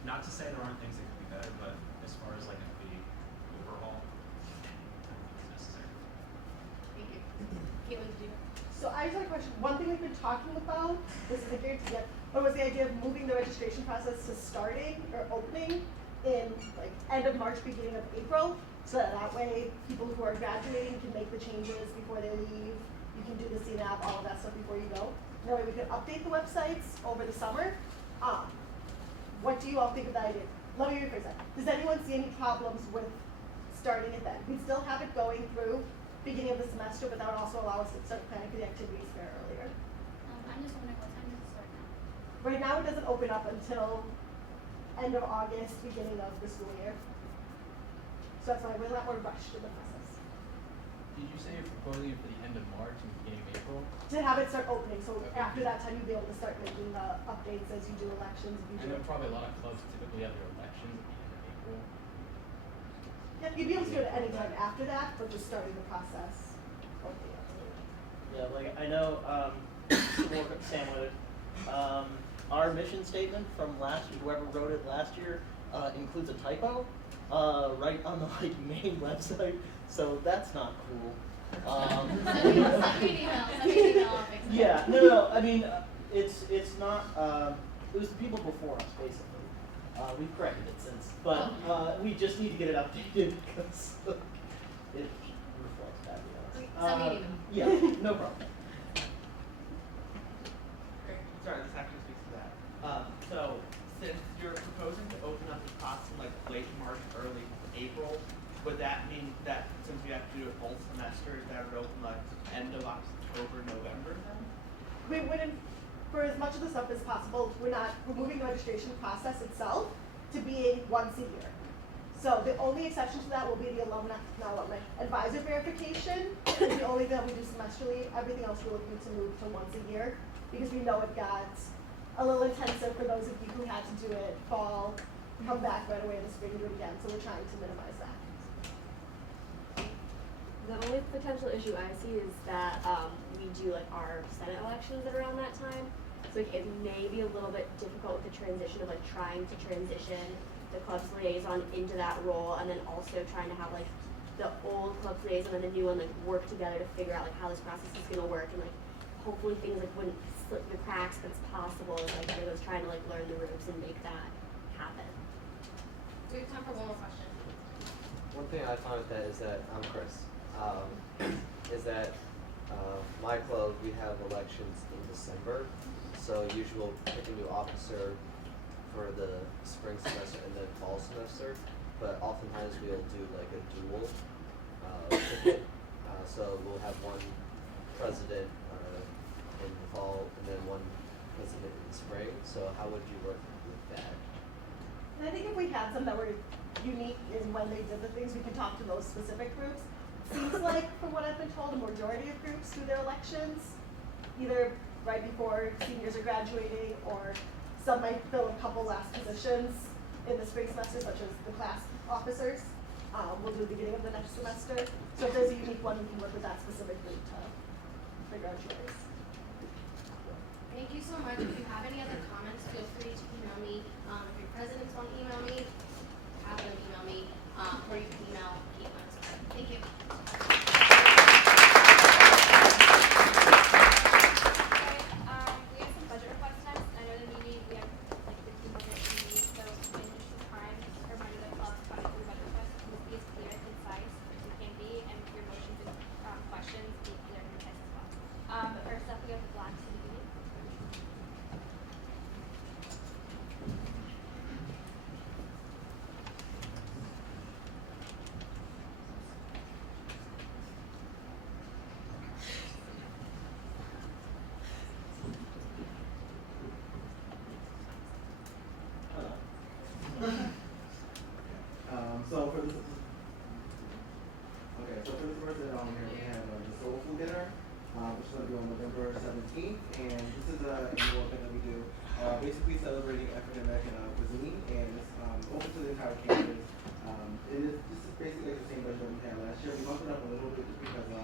Not to say there aren't things that could be better, but as far as like a big overhaul, I don't think it's necessary. Thank you. Caitlin, do you? So I just had a question. One thing we've been talking about, this isn't guaranteed yet, but was the idea of moving the registration process to starting or opening in like end of March, beginning of April, so that way people who are graduating can make the changes before they leave. You can do the CNAP, all of that stuff before you go. That way we can update the websites over the summer. What do you all think of that idea? Let me rephrase that. Does anyone see any problems with starting it then? We'd still have it going through beginning of the semester, but that would also allow us to start planning for the activities fair earlier. I'm just wondering what time does it start now? Right now it doesn't open up until end of August, beginning of the school year. So that's why we're a lot more rushed in the process. Did you say you're proposing it for the end of March and beginning of April? To have it start opening, so Okay. after that time you'll be able to start making the updates as you do elections. If you I do. know probably a lot of clubs typically have their elections at the end of April. Yeah, you'd be able to do it at any time after that, but just starting the process. Okay. Yeah, like I know, Sam Wood, our mission statement from last year, whoever wrote it last year, includes a typo, right on the like main website, so that's not cool. Send me an email, I'll fix it. Yeah, no, I mean, it's not, it was the people before us, basically. We've corrected it since, but, we just need to get it updated because it reflects that, Send me an email. Yeah, no problem. Great. Sorry, this actually speaks to that. So, since you're proposing to open up the class in like late March, early April, would that mean that since we have to do a full semester, that would open like end of October, November then? We wouldn't, for as much of the stuff as possible, we're moving the registration process itself to being once a year. So the only exception to that will be the advisor verification is the only thing that we do semesterally. Everything else we're looking to move to once a year because we know it got a little intensive for those of you who had to do it fall, come back right away in the spring, do it again. So we're trying to minimize that. The only potential issue I see is that we do like our Senate elections at around that time. So like, it may be a little bit difficult with the transition of like trying to transition the club's liaison into that role and then also trying to have like the old club's liaison and the new one like work together to figure out like how this process is gonna work and like hopefully things like wouldn't slip through the cracks, but it's possible and like everyone's trying to like learn the ropes and make that happen. Do we have time for one more question? One thing I found with that is that I'm Chris. Is that my club, we have elections in December, so usually we'll pick a new officer for the spring semester and then fall semester, but oftentimes we'll do like a dual ticket, so we'll have one president in the fall and then one president in the spring, so how would you work with that? And I think if we had some that were unique in when they did the things, we can talk to those specific groups. Seems like, from what I've been told, a majority of groups do their elections either right before seniors are graduating, or some might fill a couple last positions in the spring semester, such as the class officers. We'll do the beginning of the next semester. So if there's a unique one, we can work with that specific group to figure out choice. Thank you so much. If you have any other comments, feel free to email me. If your presidents want to email me, have them email me, or you can email Caitlin as well. Thank you. We have some budget request next. I know the meeting, we have like 15 minutes to meet, so in the interest of time, just a reminder that I'll come through budget request, please be as clear and concise as you can be, and your motions and questions be clear and concise as well. But first up, we have the Black City Union. So for this, first here we have the Soul Food Dinner, which is going to be on November 17th, and this is an annual event that we do, basically celebrating African American cuisine, and it's open to the entire campus. This is basically like the same budget that we had last year. We bumped it up a little bit just because the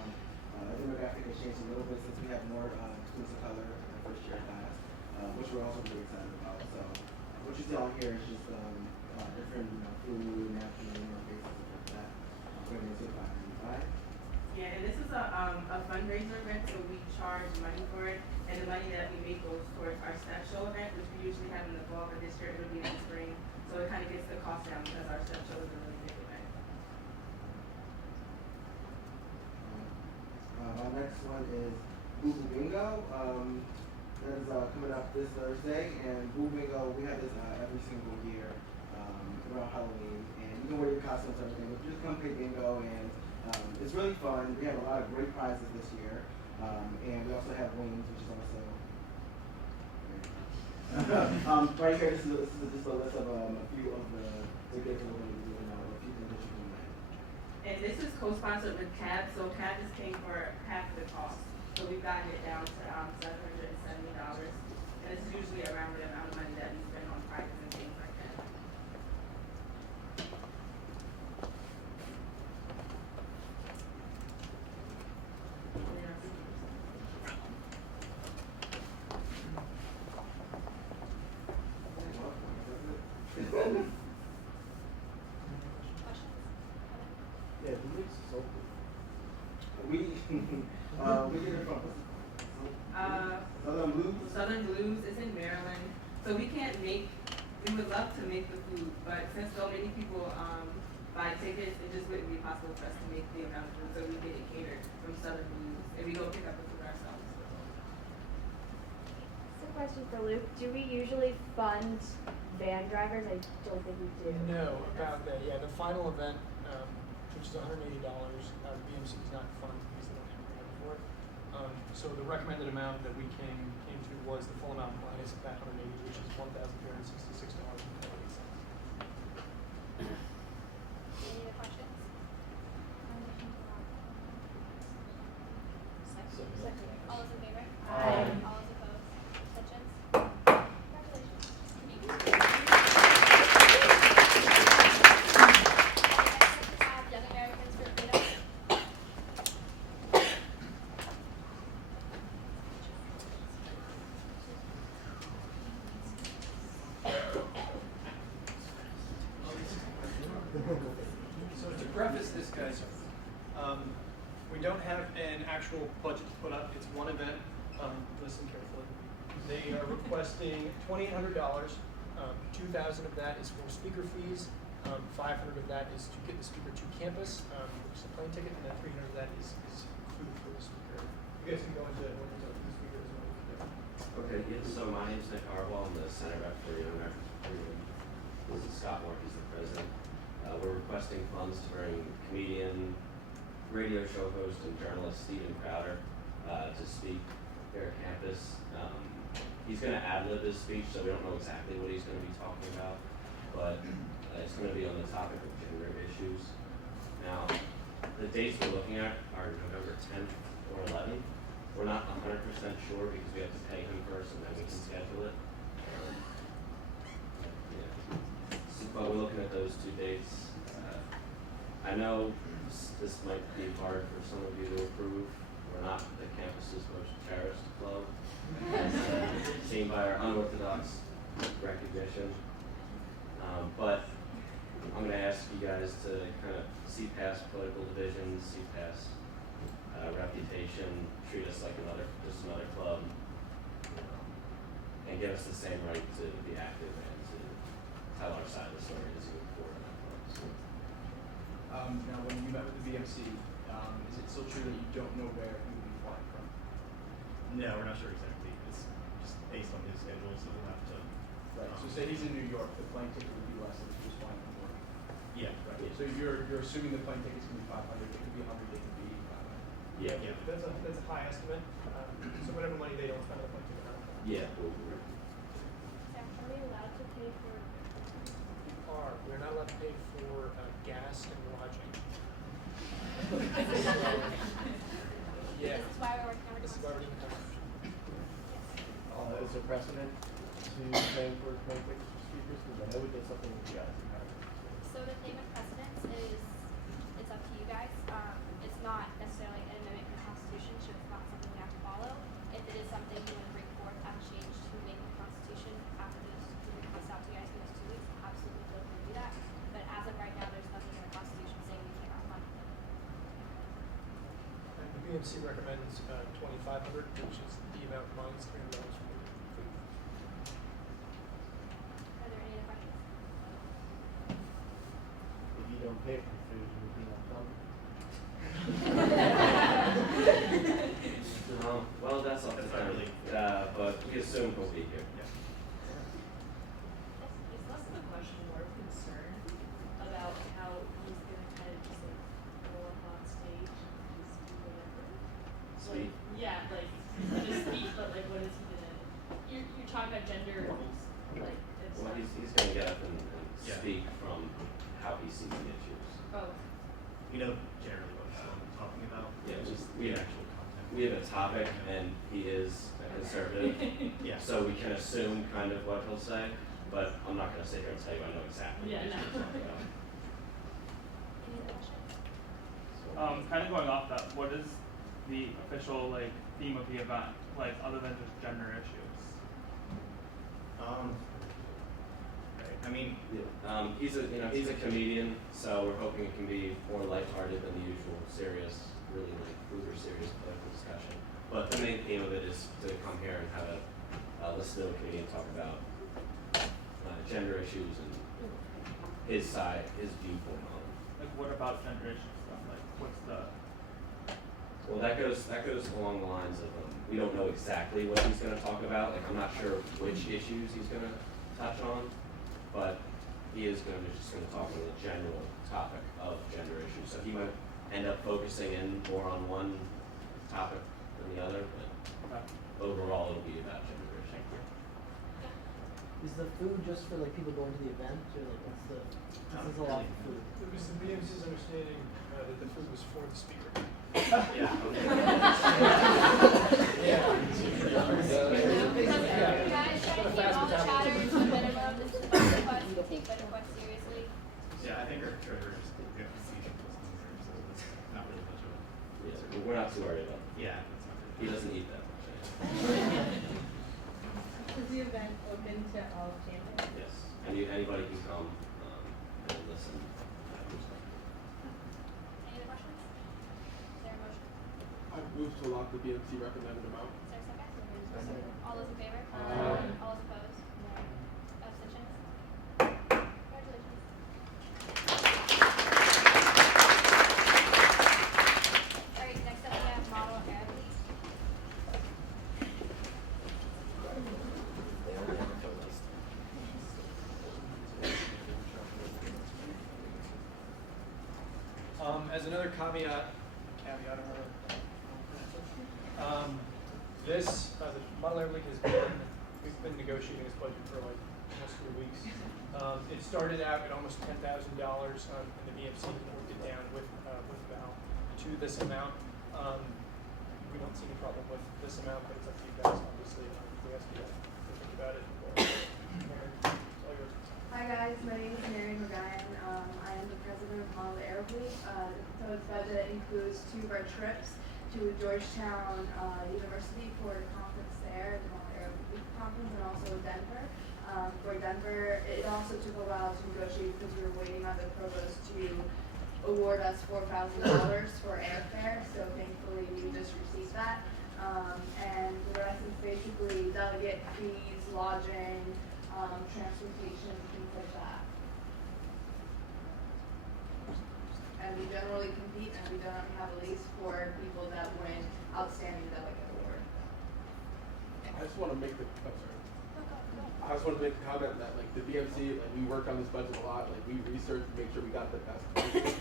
demographic has changed a little bit since we have more students of color in the first year class, which we're also really excited about. So what you see on here is just different food, napkins, bases, stuff like that. We're going to do $5.95. Yeah, and this is a fundraiser event, so we charge money for it, and the money that we make goes towards our step show event, which we usually have in the fall, but this year it'll be in the spring, so it kind of gets the cost down because our step show is a really big event. Our next one is Boo Boo Bingo. That is coming up this Thursday, and Boo Bingo, we have this every single year around Halloween, and you can wear your costumes and everything, but just come play bingo, and it's really fun. We have a lot of great prizes this year, and we also have wings, which is also right here. This is just a list of a few of the gifts we're going to do, and a few things that you can win. And this is co-sponsored with CAB, so CAB is paying for half the cost, so we've gotten it down to $770, and it's usually around the amount of money that we spend on prizes and things like that. Yeah, the mix is so cool. We get it from Southern Blues. Southern Blues is in Maryland, so we can't make. We would love to make the food, but since so many people buy tickets, it just wouldn't be possible for us to make the amount of food. So we get it catered from Southern Blues, and we go pick up the food ourselves. So question for Luke, do we usually fund van drivers? I don't think we do. No, about that, yeah, the final event, which is $180, BMC is not funded because they don't have a grant for it. So the recommended amount that we came to was the full amount minus that $180, which is $1,366.48. Any other questions? Second. All those in favor? Aye. All those opposed? Abstentions? Congratulations. Young Americans for Freedom. So to preface this, guys, we don't have an actual budget to put up. It's one event. Listen carefully. They are requesting $2,800. 2,000 of that is for speaker fees. 500 of that is to get the speaker to campus, which is a plane ticket, and then 300 of that is food for the speaker. You guys can go into more detail for the speaker as well. Okay, yeah, so my name's Nick Harwell. I'm the Center Rep for Young Americans for Freedom. This is Scott Moore, he's the president. We're requesting funds to bring comedian, radio show host, and journalist Steven Crowder to speak here at campus. He's going to ad-lib his speech, so we don't know exactly what he's going to be talking about, but it's going to be on the topic of gender issues. Now, the dates we're looking at are November 10th or 11th. We're not 100% sure because we have to pay him first and then we can schedule it. But we're looking at those two dates. I know this might be hard for some of you to approve, or we're not the campus's most cherished club, as seen by our unorthodox recognition. But I'm going to ask you guys to kind of see past political divisions, see past reputation, treat us like just another club, and give us the same right to be active and to tell our side of the story as you move forward in that club. So, Now, when you met with the BMC, is it still true that you don't know where he will be flying from? No, we're not sure exactly. It's just based on his schedule, so we'll have to. Right. So say he's in New York, the plane ticket would be less than if he was flying from New York. Yeah, right. So you're assuming the plane ticket's gonna be 500. It could be 100. It could be 500. yeah. That's a high estimate. So whatever money they don't spend on the plane ticket, I don't know. Yeah. Are we allowed to pay for? We're not allowed to pay for gas and lodging. Yeah. This is why we're working on This is why we're doing the Is there precedent to paying for plane tickets for speakers? Because I know we did something with you guys in Harvard. So the thing with precedence is, it's up to you guys. It's not necessarily an amendment to the Constitution, so it's not something we have to follow. If it is something you want to bring forth as change to make the Constitution after those, we request out to you guys for those 2 weeks, absolutely feel free to do that. But as of right now, there's nothing in the Constitution saying we cannot fund it. The BMC recommends 2,500, which is the amount minus $300 for food. Are there any other questions? If you don't pay for food, you would be not coming. Well, that's up to them. But we assume he'll be here. It's less of a question, more of a concern about how he's gonna kind of just like go up on stage and just do whatever. Speak. Yeah, like he's gonna speak, but like what is he gonna? You're talking about gender roles, like it's. Well, he's going to get up and Yeah. speak from how he sees the issues. Oh. We know generally what I'm talking about. Yeah, It's just we the have- actual content. We have a topic, and he is a conservative, Yeah. so we can assume kind of what he'll say, but I'm not going to sit here and tell you I know exactly Yeah, what he's no. going to talk about. Any other questions? Kind of going off that, what is the official like theme of the event, like other than just gender issues? Right. I mean, He's a comedian, so we're hoping it can be more lighthearted than the usual serious, really like uber serious political discussion. But the main theme of it is to come here and have listen to a comedian talk about gender issues and his side, his viewpoint on it. Like what about gender issues then? Like what's the? Well, that goes along the lines of we don't know exactly what he's going to talk about. Like I'm not sure which issues he's going to touch on, but he is just going to talk on the general topic of gender issues. So he might end up focusing in more on one topic than the other, but overall it'll be about gender issues. Is the food just for like people going to the event, or like what's the? This is a lot of food. It was the BMC's understanding that the food was for the speaker. yeah. Guys, try to keep all the chatter to a minimum. This is a budget request. We take budget requests seriously. Yeah, I think our treasurer is the seat was in there, so it's not really much of a. Yeah, but we're not too worried about it. Yeah, that's not really. He doesn't eat that much. Is the event open to all campus? Yes, anybody can come and listen. Any other questions? Is there a motion? I move to lock the BMC recommended amount. Is there a second? All those in favor? Aye. All those opposed? No. Abstentions? Congratulations. Alright, next up we have model athlete. As another caveat, the Model Air League we've been negotiating this budget for like almost 3 weeks. It started out at almost $10,000, and the BMC worked it down with Val to this amount. We don't see any problem with this amount, but it's up to you guys, obviously. We ask you to think about it. It's all yours. Hi guys, my name is Mary McGuyan. I am the president of Model Air Fleet. The proposed budget includes 2 of our trips to Georgetown University for a conference there, the Montreal Week conference, and also Denver. For Denver, it also took a while to negotiate because we were waiting on the provost to award us $4,000 for airfare, so thankfully we just received that. And the rest is basically delegate fees, lodging, transportation, things like that. And we generally compete, and we don't have a lease for people that win outstanding delegate award. I just want to make the, I just want to make the comment that like the BMC, like we work on this budget a lot, like we research to make sure we got the best pricing.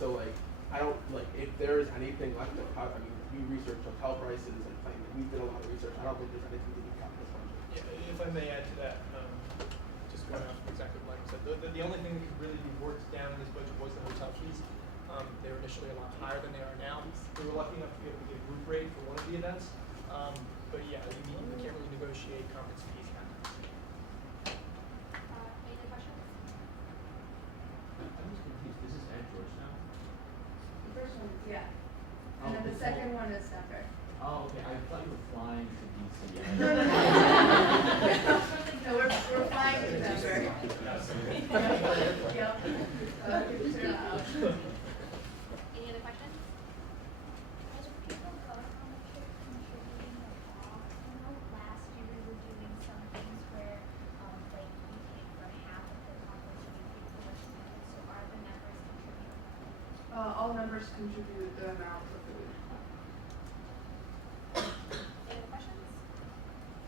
So like, I don't, like if there is anything left to cut, I mean, we researched hotel prices and like, we did a lot of research. I don't think there's anything to be cut in this budget. Yeah, if I may add to that, just going off exactly what Michael said, the only thing that could really be worked down in this budget was the hotel fees. They were initially a lot higher than they are now. We were lucky enough to be able to get a group rate for one of the events. But yeah, you can't really negotiate conference fees now. Any other questions? I'm just confused. This is at Georgetown? The first one is, yeah. Oh, And then the this second one- one is Denver. Oh, okay. I thought you were flying to DC. No, we're flying to Denver. Yep. Any other questions? As people go, how much you're contributing overall? I know last year we were doing some things where, like you paid for half of the conference and you paid for much of it. So are the members contributing? All members contribute the amount of food. Any other questions?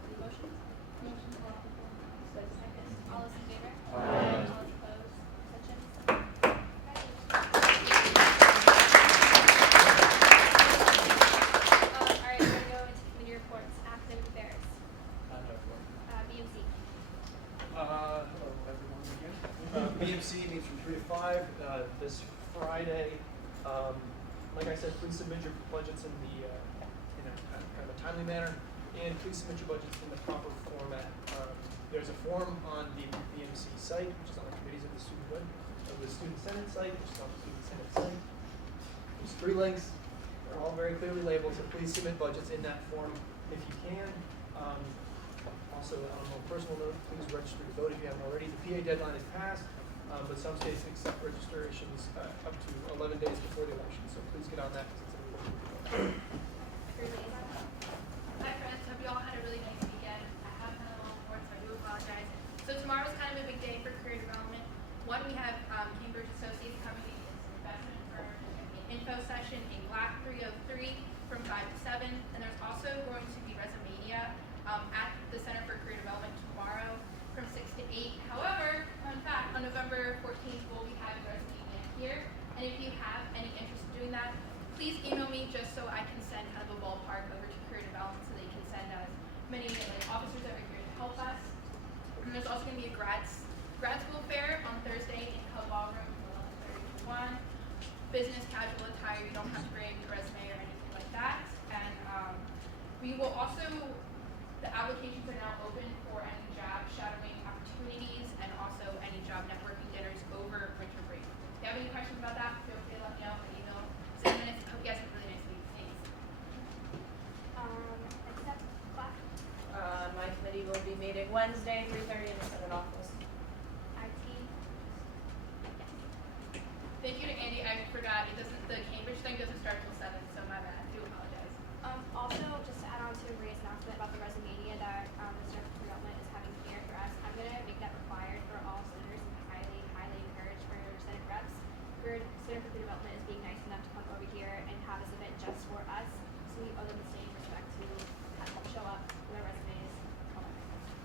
Any motions? Motion to allow people. Second. All those in favor? Aye. All those opposed? Abstentions? Alright, we're gonna go into committee reports. Academic affairs. BMC. Hello everyone again. BMC meets from 3 to 5 this Friday. Like I said, please submit your budgets in the in a kind of a timely manner, and please submit your budgets in the proper format. There's a form on the BMC site, which is on the committees of the Student Senate site, which is on the Student Senate site. There's 3 links. They're all very clearly labeled, so please submit budgets in that form if you can. Also, on a more personal note, please register to vote if you haven't already. The PA deadline is passed, but some states accept registrations up to 11 days before the election, so please get on that because it's an important vote. Hi friends, hope you all had a really nice weekend. I haven't had a long report, so I do apologize. So tomorrow's kind of a big day for career development. One, we have Cambridge Associates coming in as an investment firm. There's going to be an info session in Black 303 from 5 to 7. And there's also going to be Resumania at the Center for Career Development tomorrow from 6 to 8. However, fun fact, on November 14th, we'll be having Resumania here. And if you have any interest in doing that, please email me just so I can send kind of a ballpark over to career development so they can send us many officers that are here to help us. And there's also going to be a grad school fair on Thursday in Cub Ballroom from 11:30 to 1. Business casual attire, you don't have to bring your resume or anything like that. And we will also, the applications are now open for any job shadowing opportunities and also any job networking dinners over winter break. If you have any questions about that, feel free to let me know by email. 6 minutes. Hope you guys have a really nice week. Thanks. Next step, class. My committee will be meeting Wednesday, 3:30 in the Senate office. IT. Thank you to Andy. I forgot the Cambridge thing doesn't start till 7, so my bad. I do apologize. Also, just to add on to Ray's announcement about the Resumania that the Center for Development is having here for us, I'm going to make that required for all senators and highly encouraged for Senate reps. Center for Development is being nice enough to come over here and have this event just for us, so we owe them the same respect to help show up with our resumes.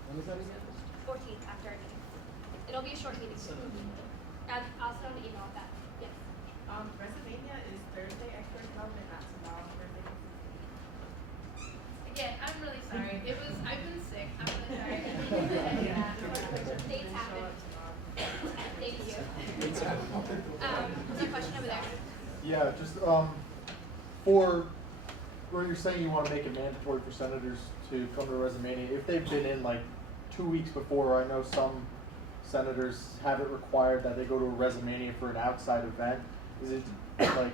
When is that again? 14th after our meeting. It'll be a short meeting. I'll send out an email with that. Yes. Resumania is Thursday at Career Development, not tomorrow, Thursday. Again, I'm really sorry. I've been sick. I'm really sorry. Dates happen. Thank you. Is there a question over there? Yeah, just for where you're saying you want to make it mandatory for senators to come to Resumania, if they've been in like 2 weeks before, I know some senators have it required that they go to a Resumania for an outside event. Is it like,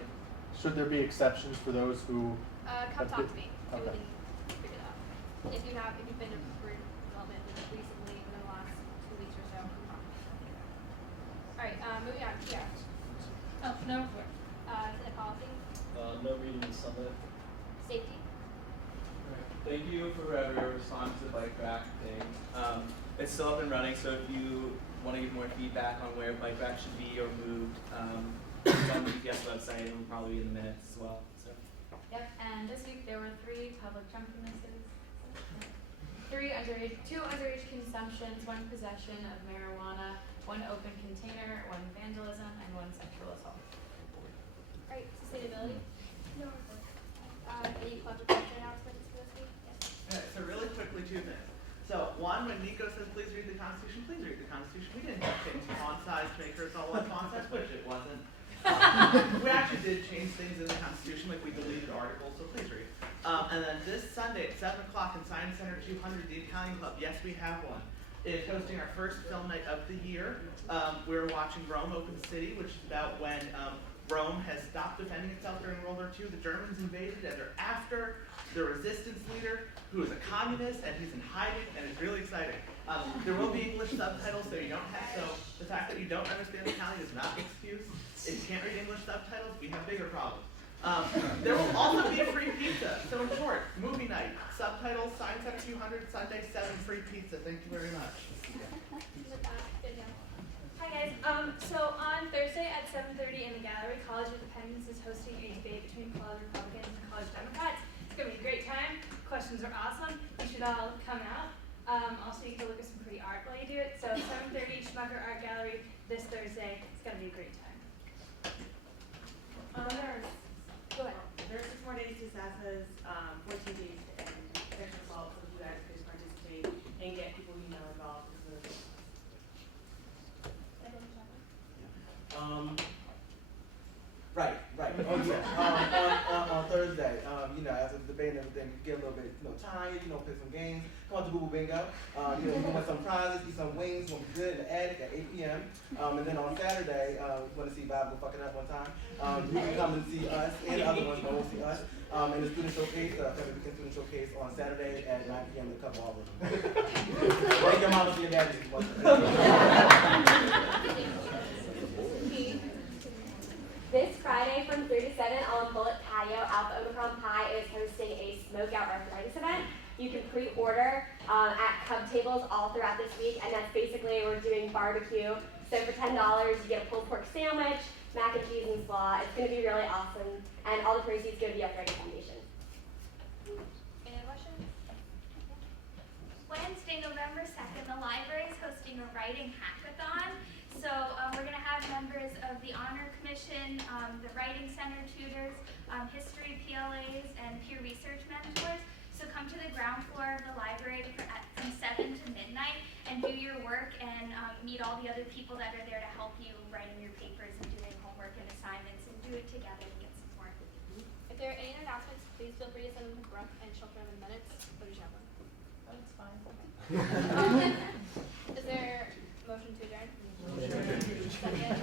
should there be exceptions for those who come talk to me. And we Okay. can figure it out. If you've been to career development recently, within the last 2 weeks or so, come talk to me. Alright, moving on, yeah. Oh, no report. Senate policy, No meeting this Sunday. safety, Thank you for whoever responded to the bike rack thing. It's still up and running, so if you want to give more feedback on where bike rack should be or moved, it's on the DPS website and will probably be in the minutes as well. So. Yep, and this week there were 3 public drunkenness, 2 underage consumptions, 1 possession of marijuana, 1 open container, 1 vandalism, and 1 sexual assault. alright, sustainability, no report. Any club or culture announcements for this week? Yes. Okay, so really quickly, 2 minutes. So one, when Nico says please read the Constitution, please read the Constitution. We didn't change font size to make sure it's all one font size, which it wasn't. We actually did change things in the Constitution, like we deleted articles, so please read. And then this Sunday at 7 o'clock in Science Center 200, the Italian Club, yes we have one, is hosting our first film night of the year. We're watching Rome Open City, which is about when Rome has stopped defending itself during World War II. The Germans invaded, and they're after the resistance leader, who is a communist, and he's in hiding, and it's really exciting. There will be English subtitles, so you don't have, so the fact that you don't understand Italian is not an excuse. If you can't read English subtitles, we have bigger problems. There will also be free pizza. So in short, movie night, subtitles, Science Center 200, Sunday 7, free pizza. Thank you very much. Hi guys. So on Thursday at 7:30 in the gallery, College of Independence is hosting a debate between College Republicans and College Democrats. It's gonna be a great time. Questions are awesome. You should all come out. Also, you can look at some pretty art while you do it. So 7:30 Schmucker Art Gallery this Thursday. It's gonna be a great time. Go ahead. There are 6 more days to SASA's, 14 days to end sexual assault, so you guys could participate and get people you know involved. Right. Oh yeah. On Thursday, after the debate and everything, you get a little bit, tired, play some games. Come out to Boo Boo Bingo. You win some prizes, eat some wings. It's gonna be good in the attic at 8 p.m. And then on Saturday, you want to see Bob go fucking up one time. You can come and see us and other ones that won't see us. In the student showcase, Family Weekend Student Showcase on Saturday at 9 p.m. to cover all of them. Thank your mom and your dad. This Friday from 3 to 7 on Bullet Patio, Alpha Omicron Pi is hosting a smoke-out arthritis event. You can pre-order at Cub tables all throughout this week, and that's basically we're doing barbecue. So for $10, you get a pulled pork sandwich, mac and cheese and slaw. It's going to be really awesome, and all the proceeds go to the Arthritis Foundation. Any questions? Wednesday, November 2nd, the library is hosting a writing hackathon. So we're going to have members of the Honor Commission, the Writing Center tutors, history PLAs, and peer research mentors. So come to the ground floor of the library from 7 to midnight and do your work and meet all the other people that are there to help you writing your papers and doing homework and assignments, and do it together to get support. If there are any announcements, please feel free to send them to Brooke and she'll put them in minutes. What is your one? That's fine. Is there a motion to adjourn? Motion. Second.